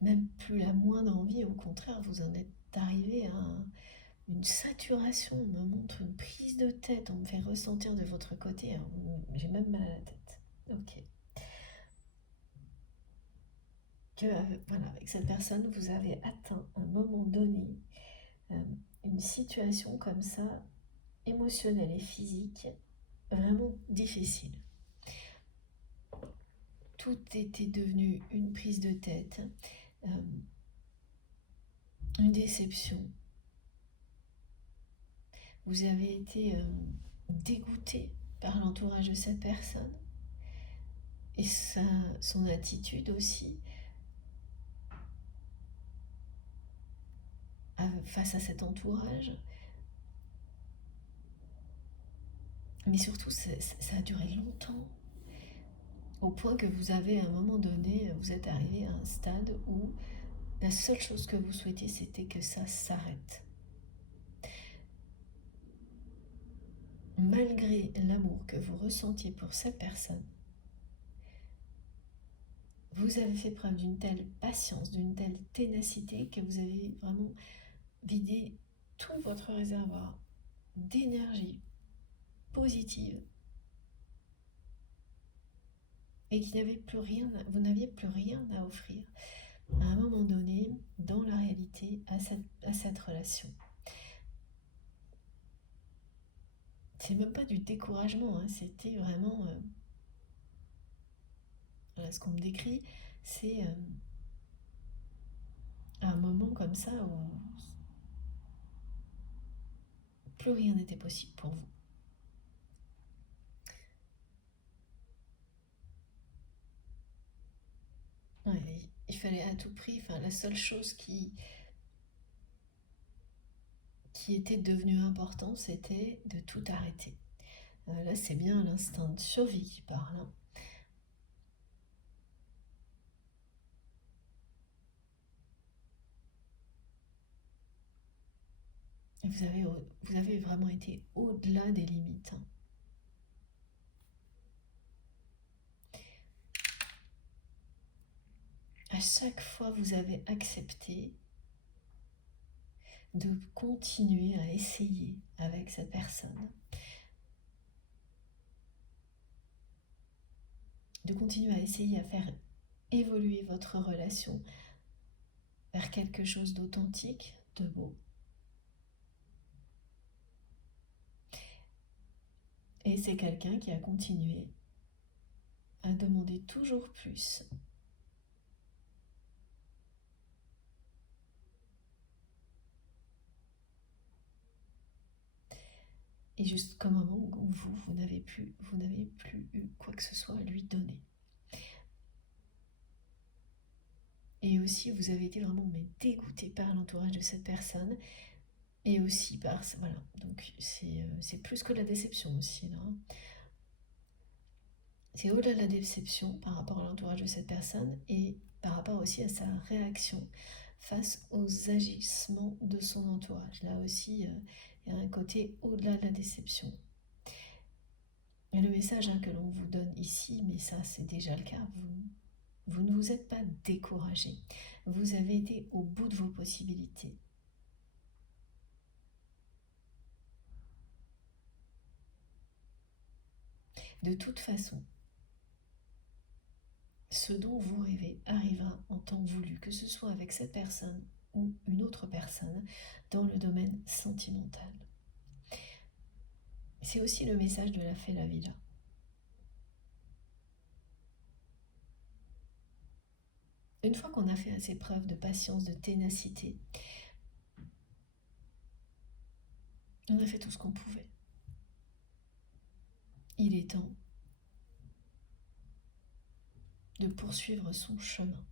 même plus la moindre envie, au contraire, vous en êtes arrivé à une saturation, on me montre une prise de tête, on me fait ressentir de votre côté, hein, j'ai même mal à la tête. Ok. Que voilà, avec cette personne, vous avez atteint à un moment donné une situation comme ça, émotionnelle et physique, vraiment difficile. Tout était devenu une prise de tête, une déception. Vous avez été dégoûté par l'entourage de cette personne et son attitude aussi face à cet entourage. Mais surtout, ça a duré longtemps, au point que vous avez, à un moment donné, vous êtes arrivé à un stade où la seule chose que vous souhaitiez, c'était que ça s'arrête. Malgré l'amour que vous ressentiez pour cette personne, vous avez fait preuve d'une telle patience, d'une telle ténacité que vous avez vraiment vidé tout votre réservoir d'énergie positive et qu'il n'y avait plus rien, vous n'aviez plus rien à offrir à un moment donné dans la réalité à cette relation. C'est même pas du découragement, hein, c'était vraiment voilà, ce qu'on me décrit, c'est un moment comme ça où plus rien n'était possible pour vous. Ouais, il fallait à tout prix, enfin la seule chose qui était devenue importante, c'était de tout arrêter. Là, c'est bien l'instinct de survie qui parle, hein. Vous avez vraiment été au-delà des limites, hein. À chaque fois, vous avez accepté de continuer à essayer avec cette personne, de continuer à essayer à faire évoluer votre relation vers quelque chose d'authentique, de beau. Et c'est quelqu'un qui a continué à demander toujours plus. Et jusqu'au moment où vous n'avez plus eu quoi que ce soit à lui donner. Et aussi, vous avez été vraiment dégoûté par l'entourage de cette personne. Et aussi par... Voilà, donc c'est plus que la déception aussi, là. C'est au-delà de la déception par rapport à l'entourage de cette personne et par rapport aussi à sa réaction face aux agissements de son entourage. Là aussi, il y a un côté au-delà de la déception. Et le message que l'on vous donne ici, mais ça c'est déjà le cas, vous ne vous êtes pas découragé. Vous avez été au bout de vos possibilités. De toute façon, ce dont vous rêvez arrivera en temps voulu, que ce soit avec cette personne ou une autre personne dans le domaine sentimental. C'est aussi le message de la Fée la Villa. Une fois qu'on a fait assez preuve de patience, de ténacité, on a fait tout ce qu'on pouvait. Il est temps de poursuivre son chemin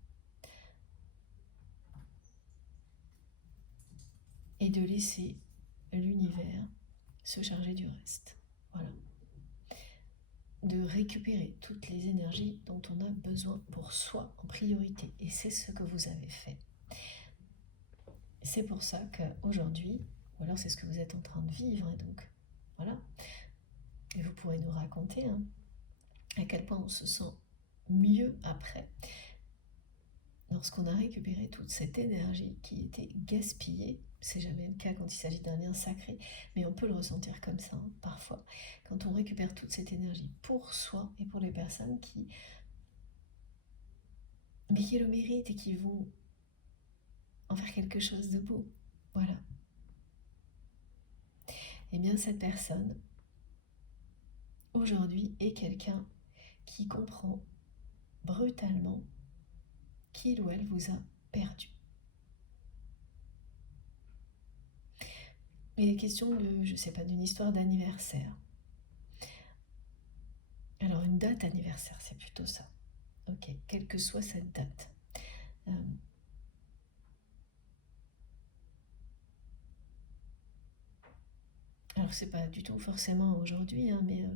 et de laisser l'univers se charger du reste. Voilà. de récupérer toutes les énergies dont on a besoin pour soi en priorité. Et c'est ce que vous avez fait. C'est pour ça qu'aujourd'hui, ou alors c'est ce que vous êtes en train de vivre, et donc voilà. Et vous pourrez nous raconter à quel point on se sent mieux après, lorsqu'on a récupéré toute cette énergie qui était gaspillée. C'est jamais le cas quand il s'agit d'un lien sacré, mais on peut le ressentir comme ça, parfois, quand on récupère toute cette énergie pour soi et pour les personnes mais qui le méritent et qui vont en faire quelque chose de beau. Voilà. Et bien cette personne, aujourd'hui, est quelqu'un qui comprend brutalement qu'il ou elle vous a perdu. Il est question de, je sais pas, d'une histoire d'anniversaire. Alors une date anniversaire, c'est plutôt ça. Ok, quelle que soit cette date. Alors c'est pas du tout forcément aujourd'hui, mais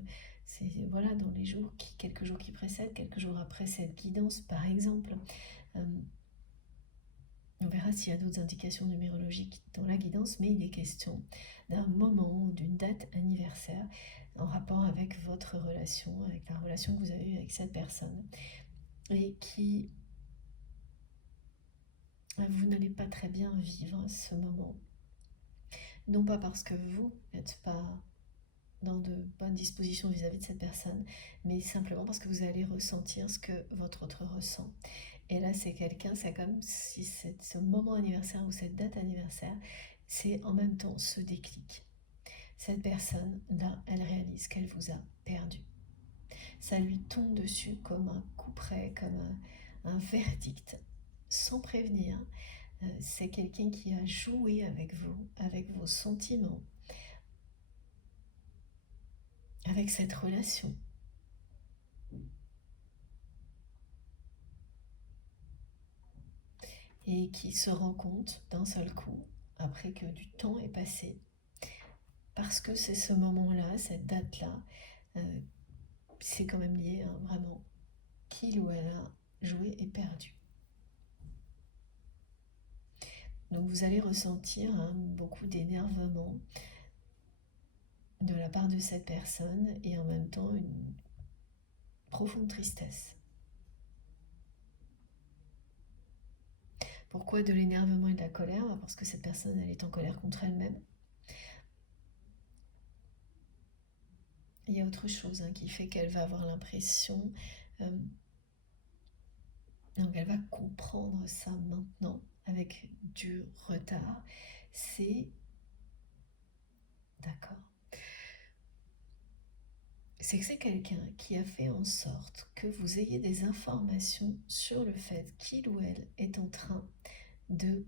c'est voilà dans les jours quelques jours qui précèdent, quelques jours après cette guidance par exemple. On verra s'il y a d'autres indications numérologiques dans la guidance, mais il est question d'un moment, d'une date anniversaire en rapport avec votre relation, avec la relation que vous avez eue avec cette personne, et qui vous n'allez pas très bien vivre ce moment. Non pas parce que vous n'êtes pas dans de bonnes dispositions vis-à-vis de cette personne, mais simplement parce que vous allez ressentir ce que votre autre ressent. Et là, c'est quelqu'un, c'est comme si ce moment anniversaire ou cette date anniversaire, c'est en même temps ce déclic. Cette personne, là, elle réalise qu'elle vous a perdu. Ça lui tombe dessus comme un coup près, comme un verdict, sans prévenir. C'est quelqu'un qui a joué avec vous, avec vos sentiments, avec cette relation. Et qui se rend compte d'un seul coup, après que du temps est passé, parce que c'est ce moment-là, cette date-là, c'est quand même lié, vraiment, qu'il ou elle a joué et perdu. Donc vous allez ressentir beaucoup d'énervement de la part de cette personne et en même temps une profonde tristesse. Pourquoi de l'énervement et de la colère? Parce que cette personne, elle est en colère contre elle-même. Il y a autre chose qui fait qu'elle va avoir l'impression, donc elle va comprendre ça maintenant avec du retard, c'est d'accord. C'est que c'est quelqu'un qui a fait en sorte que vous ayez des informations sur le fait qu'il ou elle est en train de...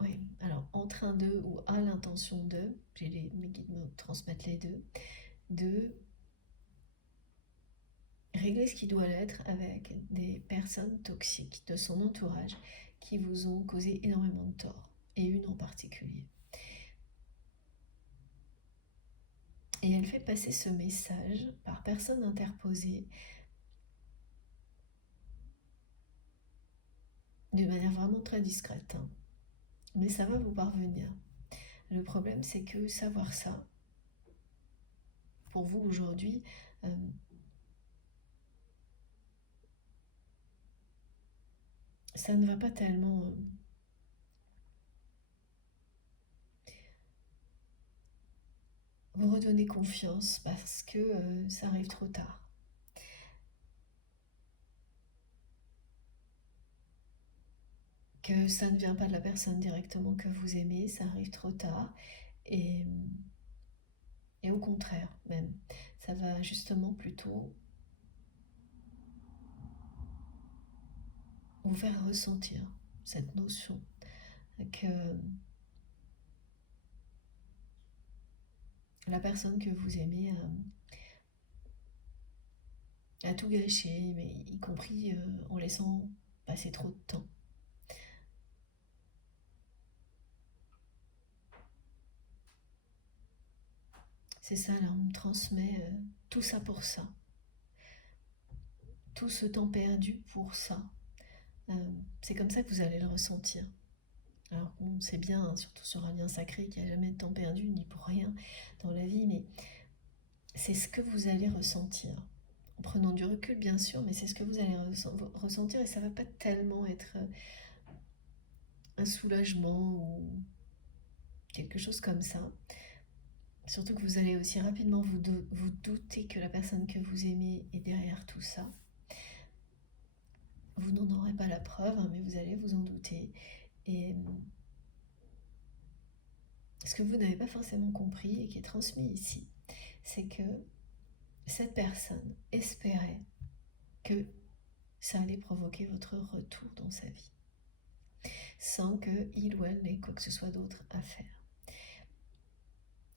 Oui, alors en train de ou à l'intention de, mes guides me transmettent les deux, de régler ce qui doit l'être avec des personnes toxiques de son entourage qui vous ont causé énormément de tort, et une en particulier. Et elle fait passer ce message par personne interposée de manière vraiment très discrète. Mais ça va vous parvenir. Le problème, c'est que savoir ça, pour vous aujourd'hui, ça ne va pas tellement vous redonner confiance parce que ça arrive trop tard. Que ça ne vient pas de la personne directement que vous aimez, ça arrive trop tard. Et au contraire, même, ça va justement plutôt vous faire ressentir cette notion que la personne que vous aimez a tout gâché, mais y compris en laissant passer trop de temps. C'est ça, là, on me transmet tout ça pour ça. Tout ce temps perdu pour ça. C'est comme ça que vous allez le ressentir. Alors on sait bien, hein, surtout sur un lien sacré, qu'il n'y a jamais de temps perdu, ni pour rien dans la vie, mais c'est ce que vous allez ressentir. En prenant du recul, bien sûr, mais c'est ce que vous allez ressentir et ça ne va pas tellement être un soulagement ou quelque chose comme ça. Surtout que vous allez aussi rapidement vous douter que la personne que vous aimez est derrière tout ça. Vous n'en aurez pas la preuve, hein, mais vous allez vous en douter. Et ce que vous n'avez pas forcément compris et qui est transmis ici, c'est que cette personne espérait que ça allait provoquer votre retour dans sa vie, sans qu'il ou elle n'ait quoi que ce soit d'autre à faire.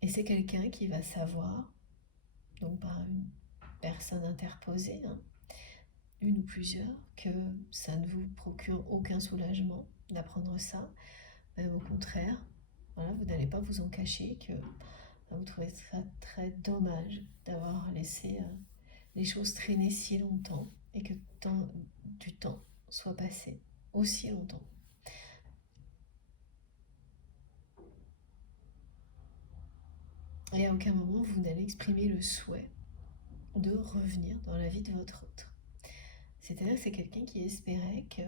Et c'est quelqu'un qui va savoir, donc par une personne interposée, hein, une ou plusieurs, que ça ne vous procure aucun soulagement d'apprendre ça. Même au contraire, voilà, vous n'allez pas vous en cacher, que vous trouvez ça très dommage d'avoir laissé les choses traîner si longtemps et que du temps soit passé aussi longtemps. Et à aucun moment vous n'allez exprimer le souhait de revenir dans la vie de votre autre. C'est-à-dire que c'est quelqu'un qui espérait que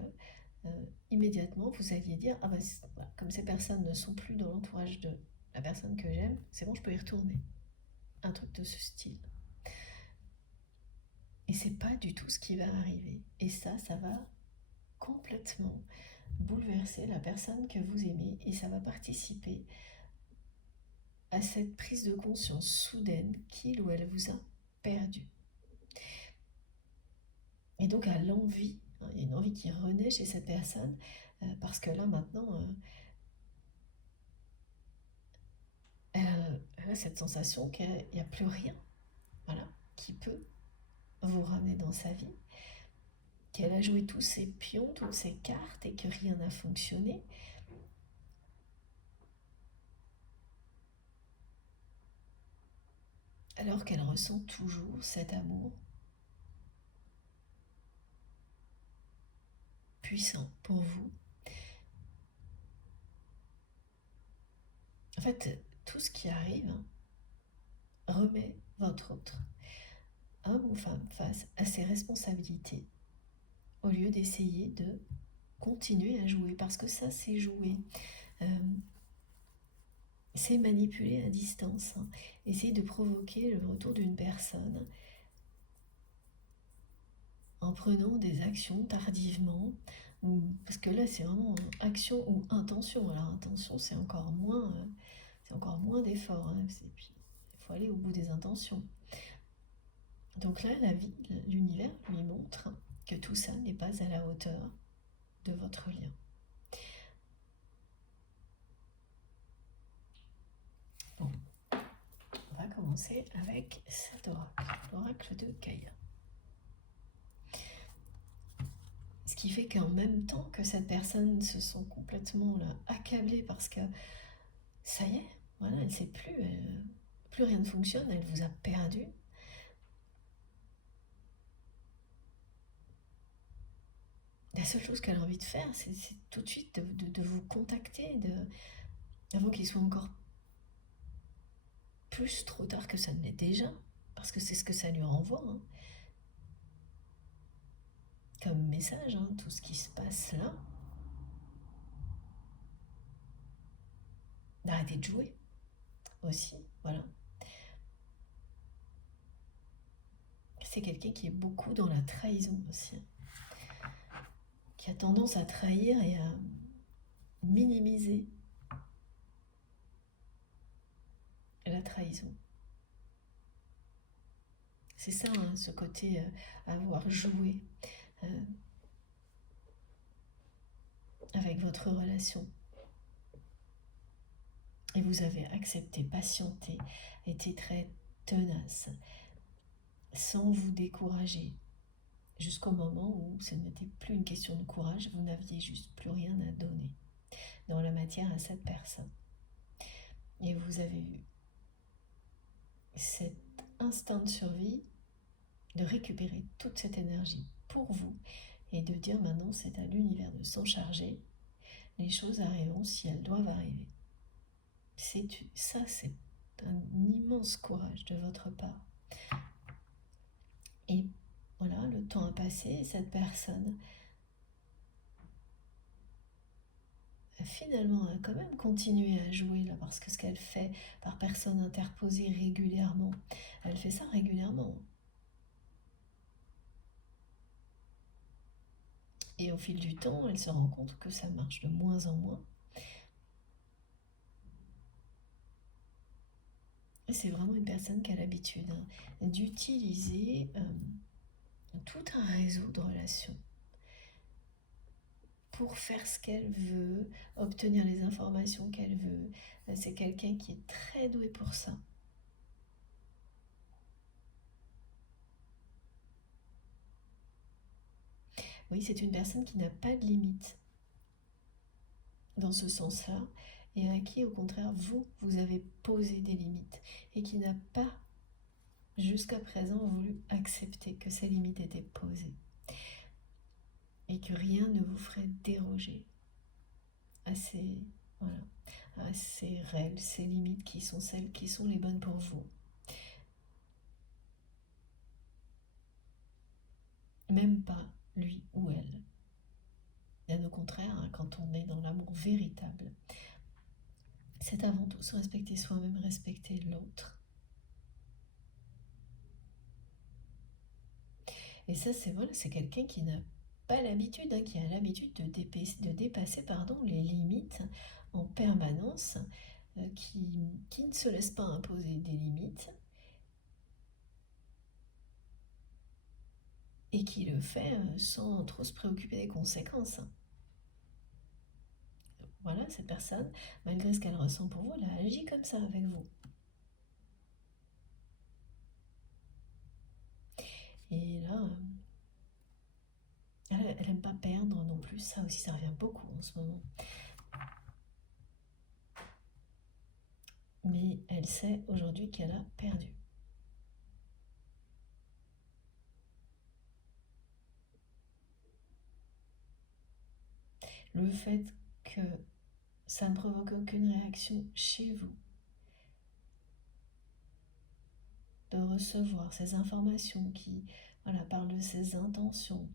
immédiatement vous alliez dire ah bah, voilà, comme ces personnes ne sont plus dans l'entourage de la personne que j'aime, c'est bon, je peux y retourner. Un truc de ce style. Et c'est pas du tout ce qui va arriver. Et ça va complètement bouleverser la personne que vous aimez et ça va participer à cette prise de conscience soudaine qu'il ou elle vous a perdu. Et donc à l'envie, hein, il y a une envie qui renaît chez cette personne parce que là maintenant, elle a cette sensation qu'il n'y a plus rien, voilà, qui peut vous ramener dans sa vie, qu'elle a joué tous ses pions, toutes ses cartes et que rien n'a fonctionné. Alors qu'elle ressent toujours cet amour puissant pour vous. En fait, tout ce qui arrive remet votre autre, homme ou femme, face à ses responsabilités, au lieu d'essayer de continuer à jouer, parce que ça, c'est jouer. C'est manipuler à distance, hein. Essayer de provoquer le retour d'une personne en prenant des actions tardivement, parce que là c'est vraiment action ou intention. Alors intention c'est encore moins d'efforts, hein. Puis il faut aller au bout des intentions. Donc là la vie, l'univers lui montre que tout ça n'est pas à la hauteur de votre lien. Bon, on va commencer avec cet oracle, l'oracle de Gaïa. Ce qui fait qu'en même temps que cette personne se sent complètement là, accablée parce que ça y est, voilà, elle ne sait plus, plus rien ne fonctionne, elle vous a perdu. La seule chose qu'elle a envie de faire, c'est tout de suite de vous contacter, avant qu'il soit encore plus trop tard que ça ne l'est déjà, parce que c'est ce que ça lui renvoie, hein. Comme message, hein, tout ce qui se passe là. D'arrêter de jouer aussi, voilà. C'est quelqu'un qui est beaucoup dans la trahison aussi, qui a tendance à trahir et à minimiser la trahison. C'est ça, hein, ce côté avoir joué avec votre relation. Et vous avez accepté, patienté, été très tenace, sans vous décourager, jusqu'au moment où ce n'était plus une question de courage, vous n'aviez juste plus rien à donner dans la matière à cette personne. Et vous avez eu cet instinct de survie, de récupérer toute cette énergie pour vous et de dire maintenant c'est à l'univers de s'en charger. Les choses arriveront si elles doivent arriver. Ça, c'est un immense courage de votre part. Et voilà, le temps a passé et cette personne finalement a quand même continué à jouer là, parce que ce qu'elle fait par personne interposée régulièrement, elle fait ça régulièrement. Et au fil du temps, elle se rend compte que ça marche de moins en moins. Et c'est vraiment une personne qui a l'habitude d'utiliser tout un réseau de relations pour faire ce qu'elle veut, obtenir les informations qu'elle veut. C'est quelqu'un qui est très doué pour ça. Oui, c'est une personne qui n'a pas de limite dans ce sens-là, et à qui, au contraire, vous avez posé des limites, et qui n'a pas, jusqu'à présent, voulu accepter que ces limites étaient posées, et que rien ne vous ferait déroger à ces, voilà, à ces règles, ces limites qui sont celles qui sont les bonnes pour vous. Même pas lui ou elle. Bien au contraire, quand on est dans l'amour véritable, c'est avant tout se respecter soi-même, respecter l'autre. Et ça, c'est quelqu'un qui n'a pas l'habitude, qui a l'habitude de dépasser les limites en permanence, qui ne se laisse pas imposer des limites et qui le fait sans trop se préoccuper des conséquences. Voilà, cette personne, malgré ce qu'elle ressent pour vous, elle a agi comme ça avec vous. Et là, elle n'aime pas perdre non plus, ça aussi ça revient beaucoup en ce moment. Mais elle sait aujourd'hui qu'elle a perdu. Le fait que ça ne provoque aucune réaction chez vous, de recevoir ces informations qui parlent de ses intentions,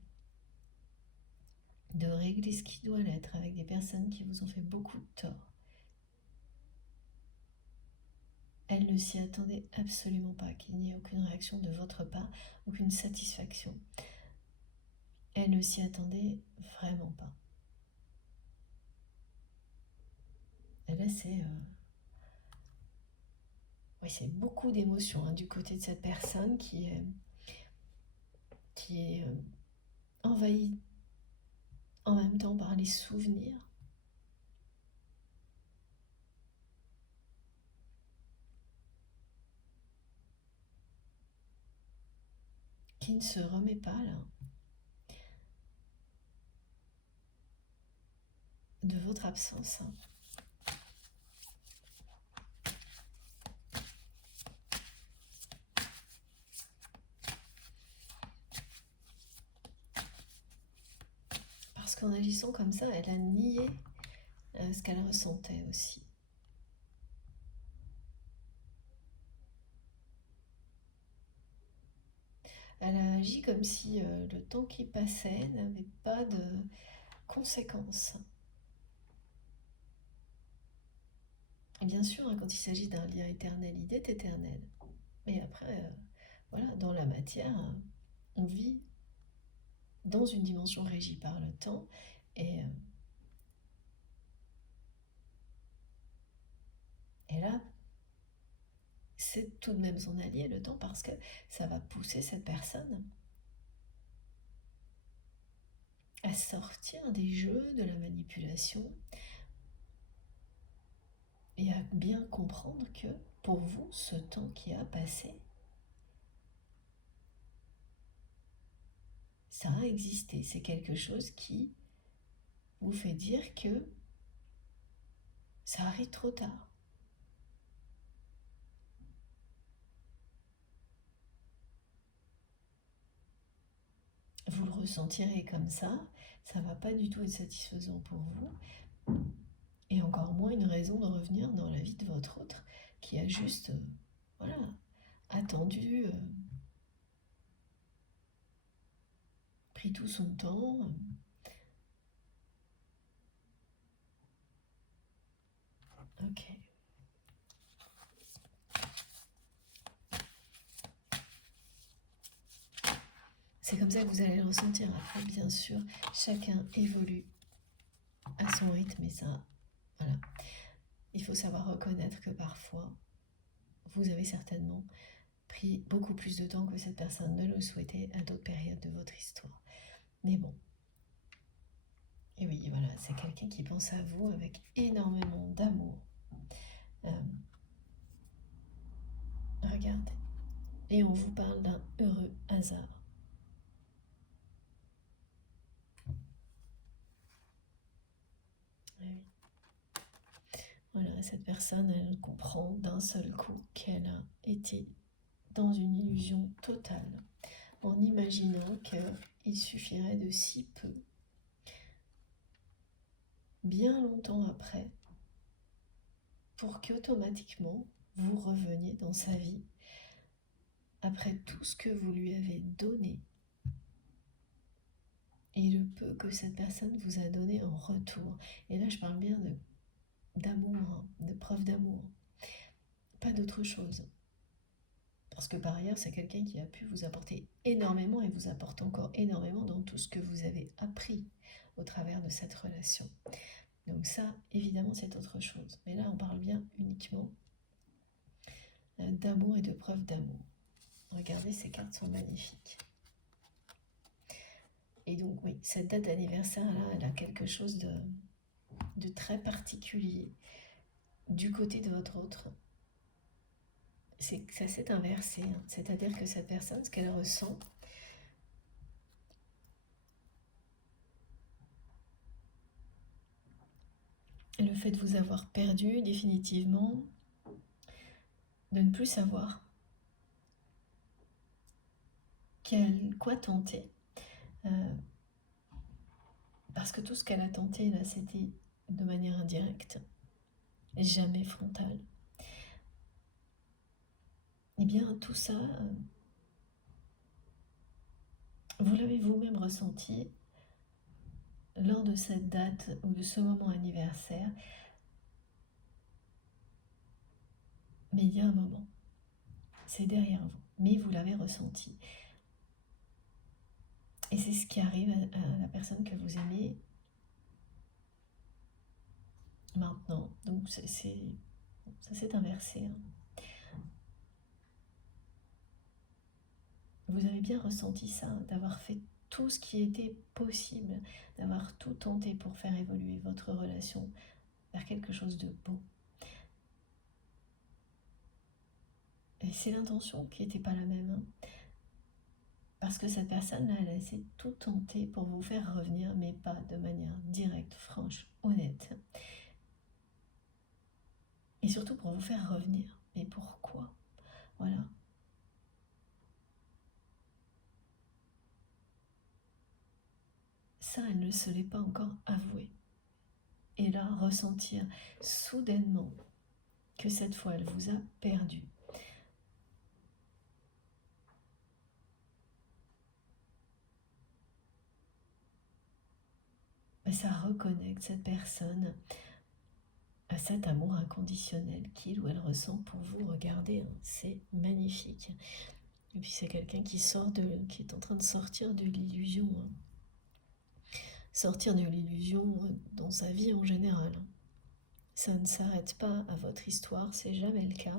de régler ce qui doit l'être avec des personnes qui vous ont fait beaucoup de tort. Elle ne s'y attendait absolument pas, qu'il n'y ait aucune réaction de votre part, aucune satisfaction. Elle ne s'y attendait vraiment pas. Et là, c'est beaucoup d'émotions du côté de cette personne qui est envahie en même temps par les souvenirs. Qui ne se remet pas là de votre absence. Parce qu'en agissant comme ça, elle a nié ce qu'elle ressentait aussi. Elle a agi comme si le temps qui passait n'avait pas de conséquences. Et bien sûr, quand il s'agit d'un lien éternel, il est éternel. Mais après, dans la matière, on vit dans une dimension régie par le temps. Et là, c'est tout de même son allié, le temps, parce que ça va pousser cette personne à sortir des jeux, de la manipulation, et à bien comprendre que pour vous, ce temps qui a passé, ça a existé. C'est quelque chose qui vous fait dire que ça arrive trop tard. vous le ressentirez comme ça ne va pas du tout être satisfaisant pour vous, et encore moins une raison de revenir dans la vie de votre autre qui a juste voilà, attendu, pris tout son temps. Ok. C'est comme ça que vous allez le ressentir. Après, bien sûr, chacun évolue à son rythme, et ça, voilà. Il faut savoir reconnaître que parfois, vous avez certainement pris beaucoup plus de temps que cette personne ne le souhaitait à d'autres périodes de votre histoire. Mais bon. Et oui, voilà, c'est quelqu'un qui pense à vous avec énormément d'amour. Regardez. Et on vous parle d'un heureux hasard. Et oui. Voilà, cette personne, elle comprend d'un seul coup qu'elle a été dans une illusion totale, en imaginant qu'il suffirait de si peu, bien longtemps après, pour qu'automatiquement vous reveniez dans sa vie, après tout ce que vous lui avez donné, et le peu que cette personne vous a donné en retour. Et là, je parle bien d'amour, de preuve d'amour, pas d'autre chose. Parce que par ailleurs, c'est quelqu'un qui a pu vous apporter énormément et vous apporte encore énormément dans tout ce que vous avez appris au travers de cette relation. Donc ça, évidemment, c'est autre chose. Mais là, on parle bien uniquement d'amour et de preuve d'amour. Regardez, ces cartes sont magnifiques. Et donc oui, cette date d'anniversaire-là, elle a quelque chose de très particulier du côté de votre autre. C'est que ça s'est inversé, hein. C'est-à-dire que cette personne, ce qu'elle ressent, le fait de vous avoir perdu définitivement, de ne plus savoir quoi tenter, parce que tout ce qu'elle a tenté là, c'était de manière indirecte, jamais frontale. Et bien tout ça, vous l'avez vous-même ressenti lors de cette date ou de ce moment anniversaire, mais il y a un moment, c'est derrière vous, mais vous l'avez ressenti. Et c'est ce qui arrive à la personne que vous aimez maintenant. Donc ça s'est inversé, hein. Vous avez bien ressenti ça, d'avoir fait tout ce qui était possible, d'avoir tout tenté pour faire évoluer votre relation vers quelque chose de beau. Et c'est l'intention qui n'était pas la même, hein. Parce que cette personne-là, elle a essayé de tout tenter pour vous faire revenir, mais pas de manière directe, franche, honnête. Et surtout pour vous faire revenir. Mais pourquoi? Voilà. Ça, elle ne se l'est pas encore avoué. Et là, ressentir soudainement que cette fois, elle vous a perdu. Mais ça reconnecte cette personne à cet amour inconditionnel qu'il ou elle ressent pour vous. Regardez, hein, c'est magnifique. Et puis c'est quelqu'un qui est en train de sortir de l'illusion, hein. Sortir de l'illusion dans sa vie en général. Ça ne s'arrête pas à votre histoire, c'est jamais le cas.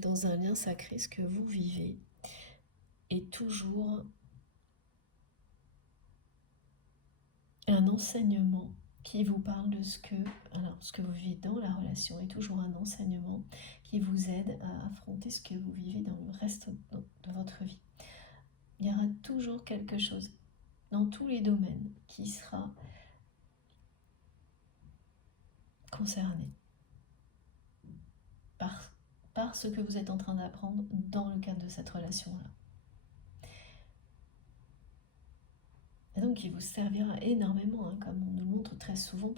Dans un lien sacré, ce que vous vivez est toujours un enseignement qui vous parle de ce que vous vivez dans la relation est toujours un enseignement qui vous aide à affronter ce que vous vivez dans le reste de votre vie. Il y aura toujours quelque chose dans tous les domaines qui sera concerné par ce que vous êtes en train d'apprendre dans le cadre de cette relation-là. Et donc il vous servira énormément, hein, comme on nous le montre très souvent,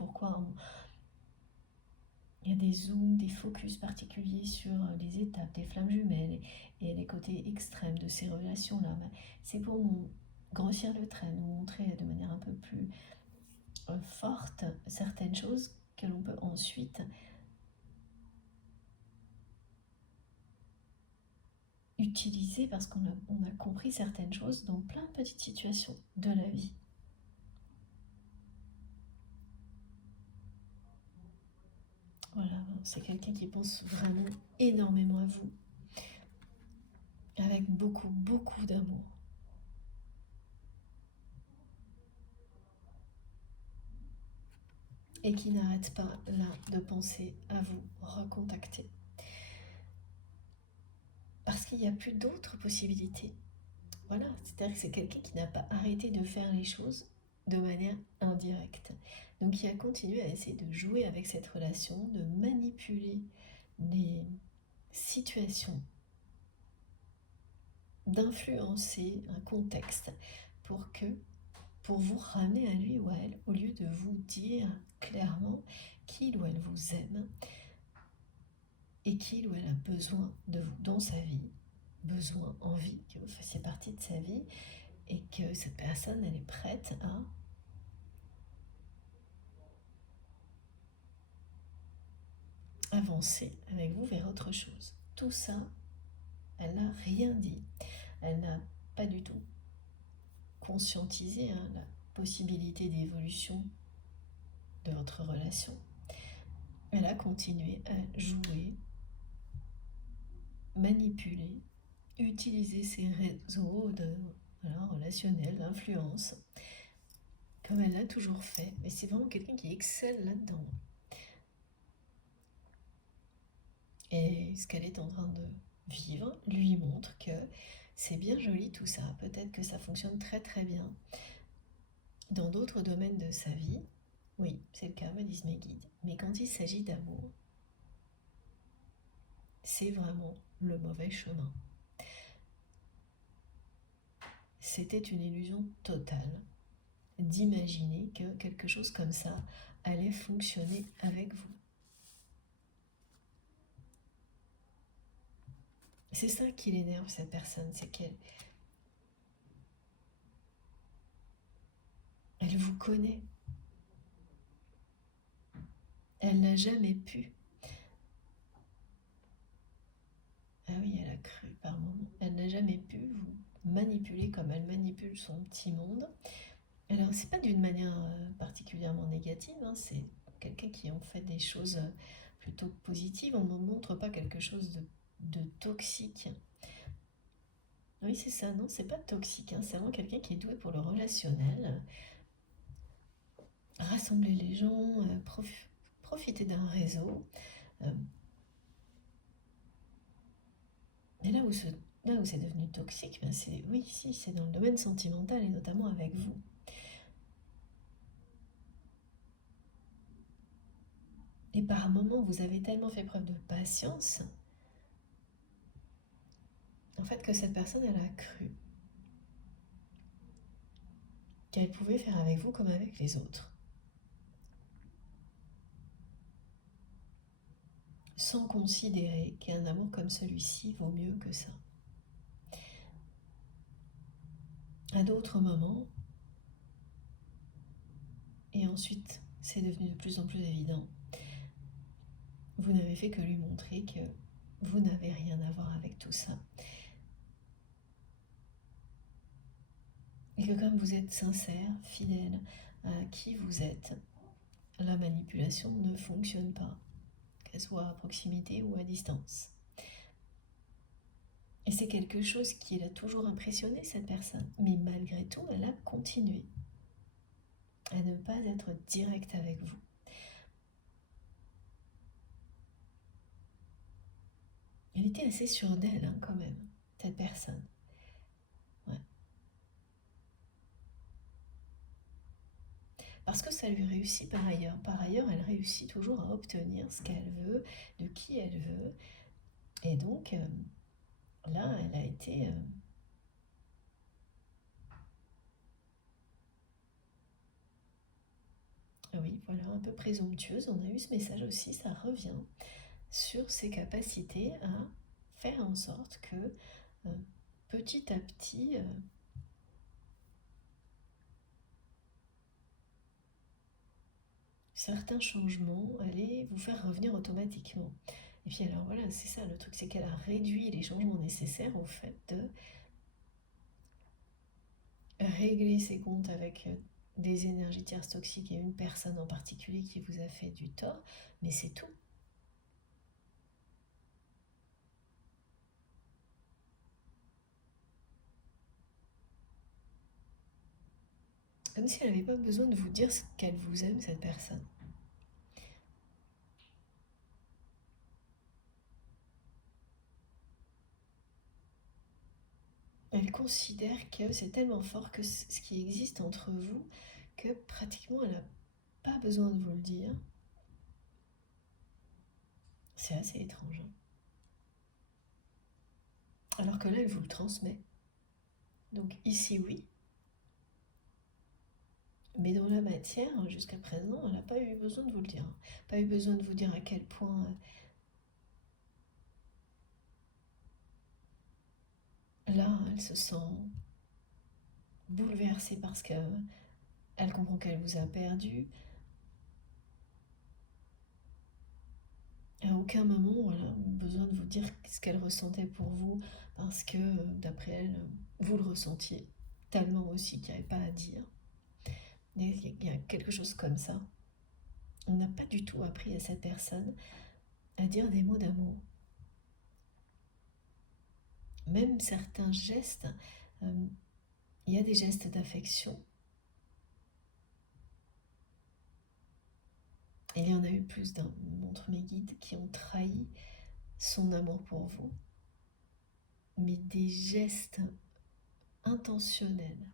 il y a des zooms, des focus particuliers sur les étapes des flammes jumelles et les côtés extrêmes de ces relations-là. C'est pour nous grossir le trait, nous montrer de manière un peu plus forte certaines choses que l'on peut ensuite utiliser parce qu'on a compris certaines choses dans plein de petites situations de la vie. Voilà, c'est quelqu'un qui pense vraiment énormément à vous, avec beaucoup, beaucoup d'amour. Et qui n'arrête pas là de penser à vous recontacter. Parce qu'il n'y a plus d'autres possibilités. Voilà, c'est-à-dire que c'est quelqu'un qui n'a pas arrêté de faire les choses de manière indirecte. Donc qui a continué à essayer de jouer avec cette relation, de manipuler les situations, d'influencer un contexte pour vous ramener à lui ou à elle, au lieu de vous dire clairement qu'il ou elle vous aime et qu'il ou elle a besoin de vous dans sa vie, besoin, envie que vous fassiez partie de sa vie et que cette personne, elle est prête à avancer avec vous vers autre chose. Tout ça, elle n'a rien dit. Elle n'a pas du tout conscientisé la possibilité d'évolution de votre relation. Elle a continué à jouer, manipuler, utiliser ses réseaux relationnels, d'influence, comme elle l'a toujours fait. Mais c'est vraiment quelqu'un qui excelle là-dedans. Et ce qu'elle est en train de vivre lui montre que c'est bien joli tout ça. Peut-être que ça fonctionne très très bien dans d'autres domaines de sa vie. Oui, c'est le cas, me disent mes guides. Mais quand il s'agit d'amour, c'est vraiment le mauvais chemin. C'était une illusion totale d'imaginer que quelque chose comme ça allait fonctionner avec vous. C'est ça qui l'énerve, cette personne, c'est elle vous connaît. Elle n'a jamais pu. Ah oui, elle a cru par moment. Elle n'a jamais pu vous manipuler comme elle manipule son petit monde. Alors, c'est pas d'une manière particulièrement négative, hein, c'est quelqu'un qui en fait des choses plutôt positives. On ne montre pas quelque chose de toxique. Oui, c'est ça, non, c'est pas toxique, hein, c'est vraiment quelqu'un qui est doué pour le relationnel. Rassembler les gens, profiter d'un réseau. Et là où c'est devenu toxique, ben oui, si, c'est dans le domaine sentimental et notamment avec vous. Et par moments, vous avez tellement fait preuve de patience, en fait, que cette personne, elle a cru qu'elle pouvait faire avec vous comme avec les autres, sans considérer qu'un amour comme celui-ci vaut mieux que ça. À d'autres moments, et ensuite, c'est devenu de plus en plus évident, vous n'avez fait que lui montrer que vous n'avez rien à voir avec tout ça. Et que comme vous êtes sincère, fidèle à qui vous êtes, la manipulation ne fonctionne pas, qu'elle soit à proximité ou à distance. Et c'est quelque chose qui l'a toujours impressionné, cette personne. Mais malgré tout, elle a continué à ne pas être directe avec vous. Elle était assez sûre d'elle, hein, quand même, cette personne. Ouais. Parce que ça lui réussit par ailleurs. Par ailleurs, elle réussit toujours à obtenir ce qu'elle veut, de qui elle veut. Et donc, là, elle a été Ah oui, voilà, un peu présomptueuse, on a eu ce message aussi, ça revient sur ses capacités à faire en sorte que petit à petit, certains changements allaient vous faire revenir automatiquement. Et puis alors voilà, c'est ça le truc, c'est qu'elle a réduit les changements nécessaires au fait de régler ses comptes avec des énergies tierces toxiques et une personne en particulier qui vous a fait du tort, mais c'est tout. Comme si elle n'avait pas besoin de vous dire qu'elle vous aime, cette personne. Elle considère que c'est tellement fort que ce qui existe entre vous que pratiquement elle n'a pas besoin de vous le dire. C'est assez étrange, hein. Alors que là, elle vous le transmet. Donc ici, oui. Mais dans la matière, jusqu'à présent, elle n'a pas eu besoin de vous le dire. Pas eu besoin de vous dire à quel point là, elle se sent bouleversée parce qu'elle comprend qu'elle vous a perdu. À aucun moment, voilà, besoin de vous dire ce qu'elle ressentait pour vous, parce que, d'après elle, vous le ressentiez tellement aussi qu'il n'y avait pas à dire. Il y a quelque chose comme ça. On n'a pas du tout appris à cette personne à dire des mots d'amour. Même certains gestes, il y a des gestes d'affection. Il y en a eu plus d'un, montre mes guides, qui ont trahi son amour pour vous. Mais des gestes intentionnels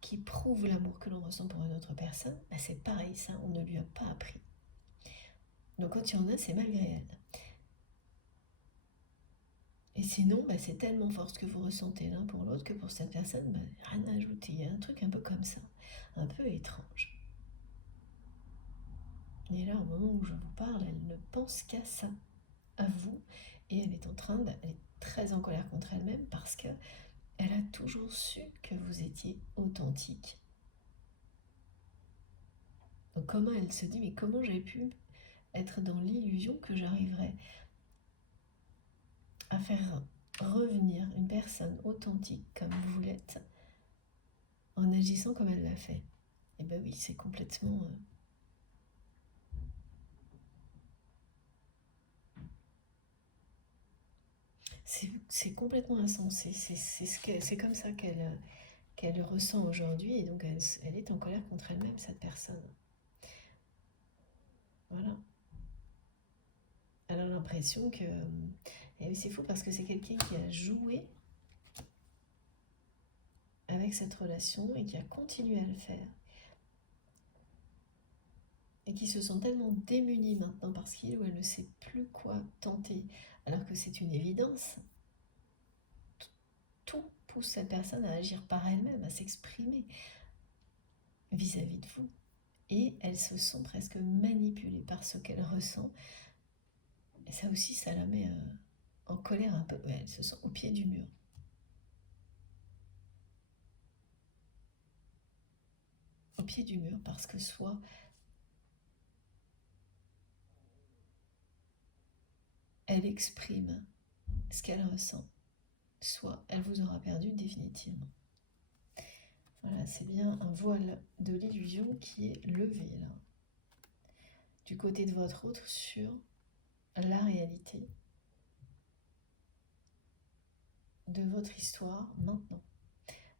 qui prouvent l'amour que l'on ressent pour une autre personne, bah c'est pareil, ça, on ne lui a pas appris. Donc quand il y en a, c'est malgré elle. Et sinon, bah, c'est tellement fort ce que vous ressentez l'un pour l'autre que pour cette personne, bah, rien à ajouter. Il y a un truc un peu comme ça, un peu étrange. Et là, au moment où je vous parle, elle ne pense qu'à ça, à vous, et elle est elle est très en colère contre elle-même parce que elle a toujours su que vous étiez authentique. Donc comment elle se dit, mais comment j'ai pu être dans l'illusion que j'arriverais à faire revenir une personne authentique comme vous l'êtes en agissant comme elle l'a fait? Et ben oui, c'est complètement... c'est complètement insensé. C'est comme ça qu'elle ressent aujourd'hui, et donc elle est en colère contre elle-même, cette personne. Voilà. Elle a l'impression que... Et c'est fou parce que c'est quelqu'un qui a joué avec cette relation et qui a continué à le faire. Et qui se sent tellement démuni maintenant parce qu'il ou elle ne sait plus quoi tenter, alors que c'est une évidence. Tout pousse cette personne à agir par elle-même, à s'exprimer vis-à-vis de vous. Et elle se sent presque manipulée par ce qu'elle ressent. Et ça aussi, ça la met en colère un peu. Ouais, elle se sent au pied du mur. Au pied du mur parce que soit elle exprime ce qu'elle ressent, soit elle vous aura perdu définitivement. Voilà, c'est bien un voile de l'illusion qui est levé là, du côté de votre autre, sur la réalité de votre histoire maintenant,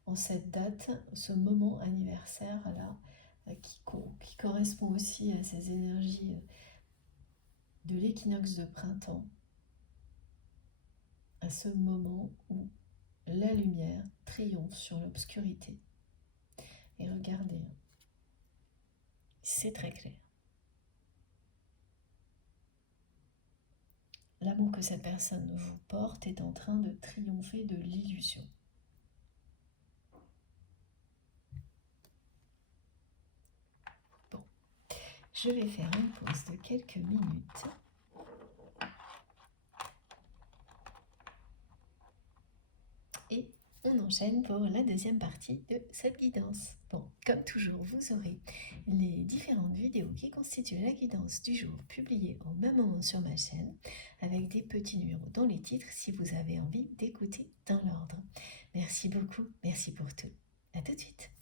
en cette date, ce moment anniversaire là, qui correspond aussi à ces énergies de l'équinoxe de printemps, à ce moment où la lumière triomphe sur l'obscurité. Et regardez, c'est très clair. L'amour que cette personne vous porte est en train de triompher de l'illusion. je vais faire une pause de quelques minutes. Et on enchaîne pour la deuxième partie de cette guidance. Bon, comme toujours, vous aurez les différentes vidéos qui constituent la guidance du jour publiées au même moment sur ma chaîne, avec des petits numéros dans les titres si vous avez envie d'écouter dans l'ordre. Merci beaucoup, merci pour tout. À tout de suite.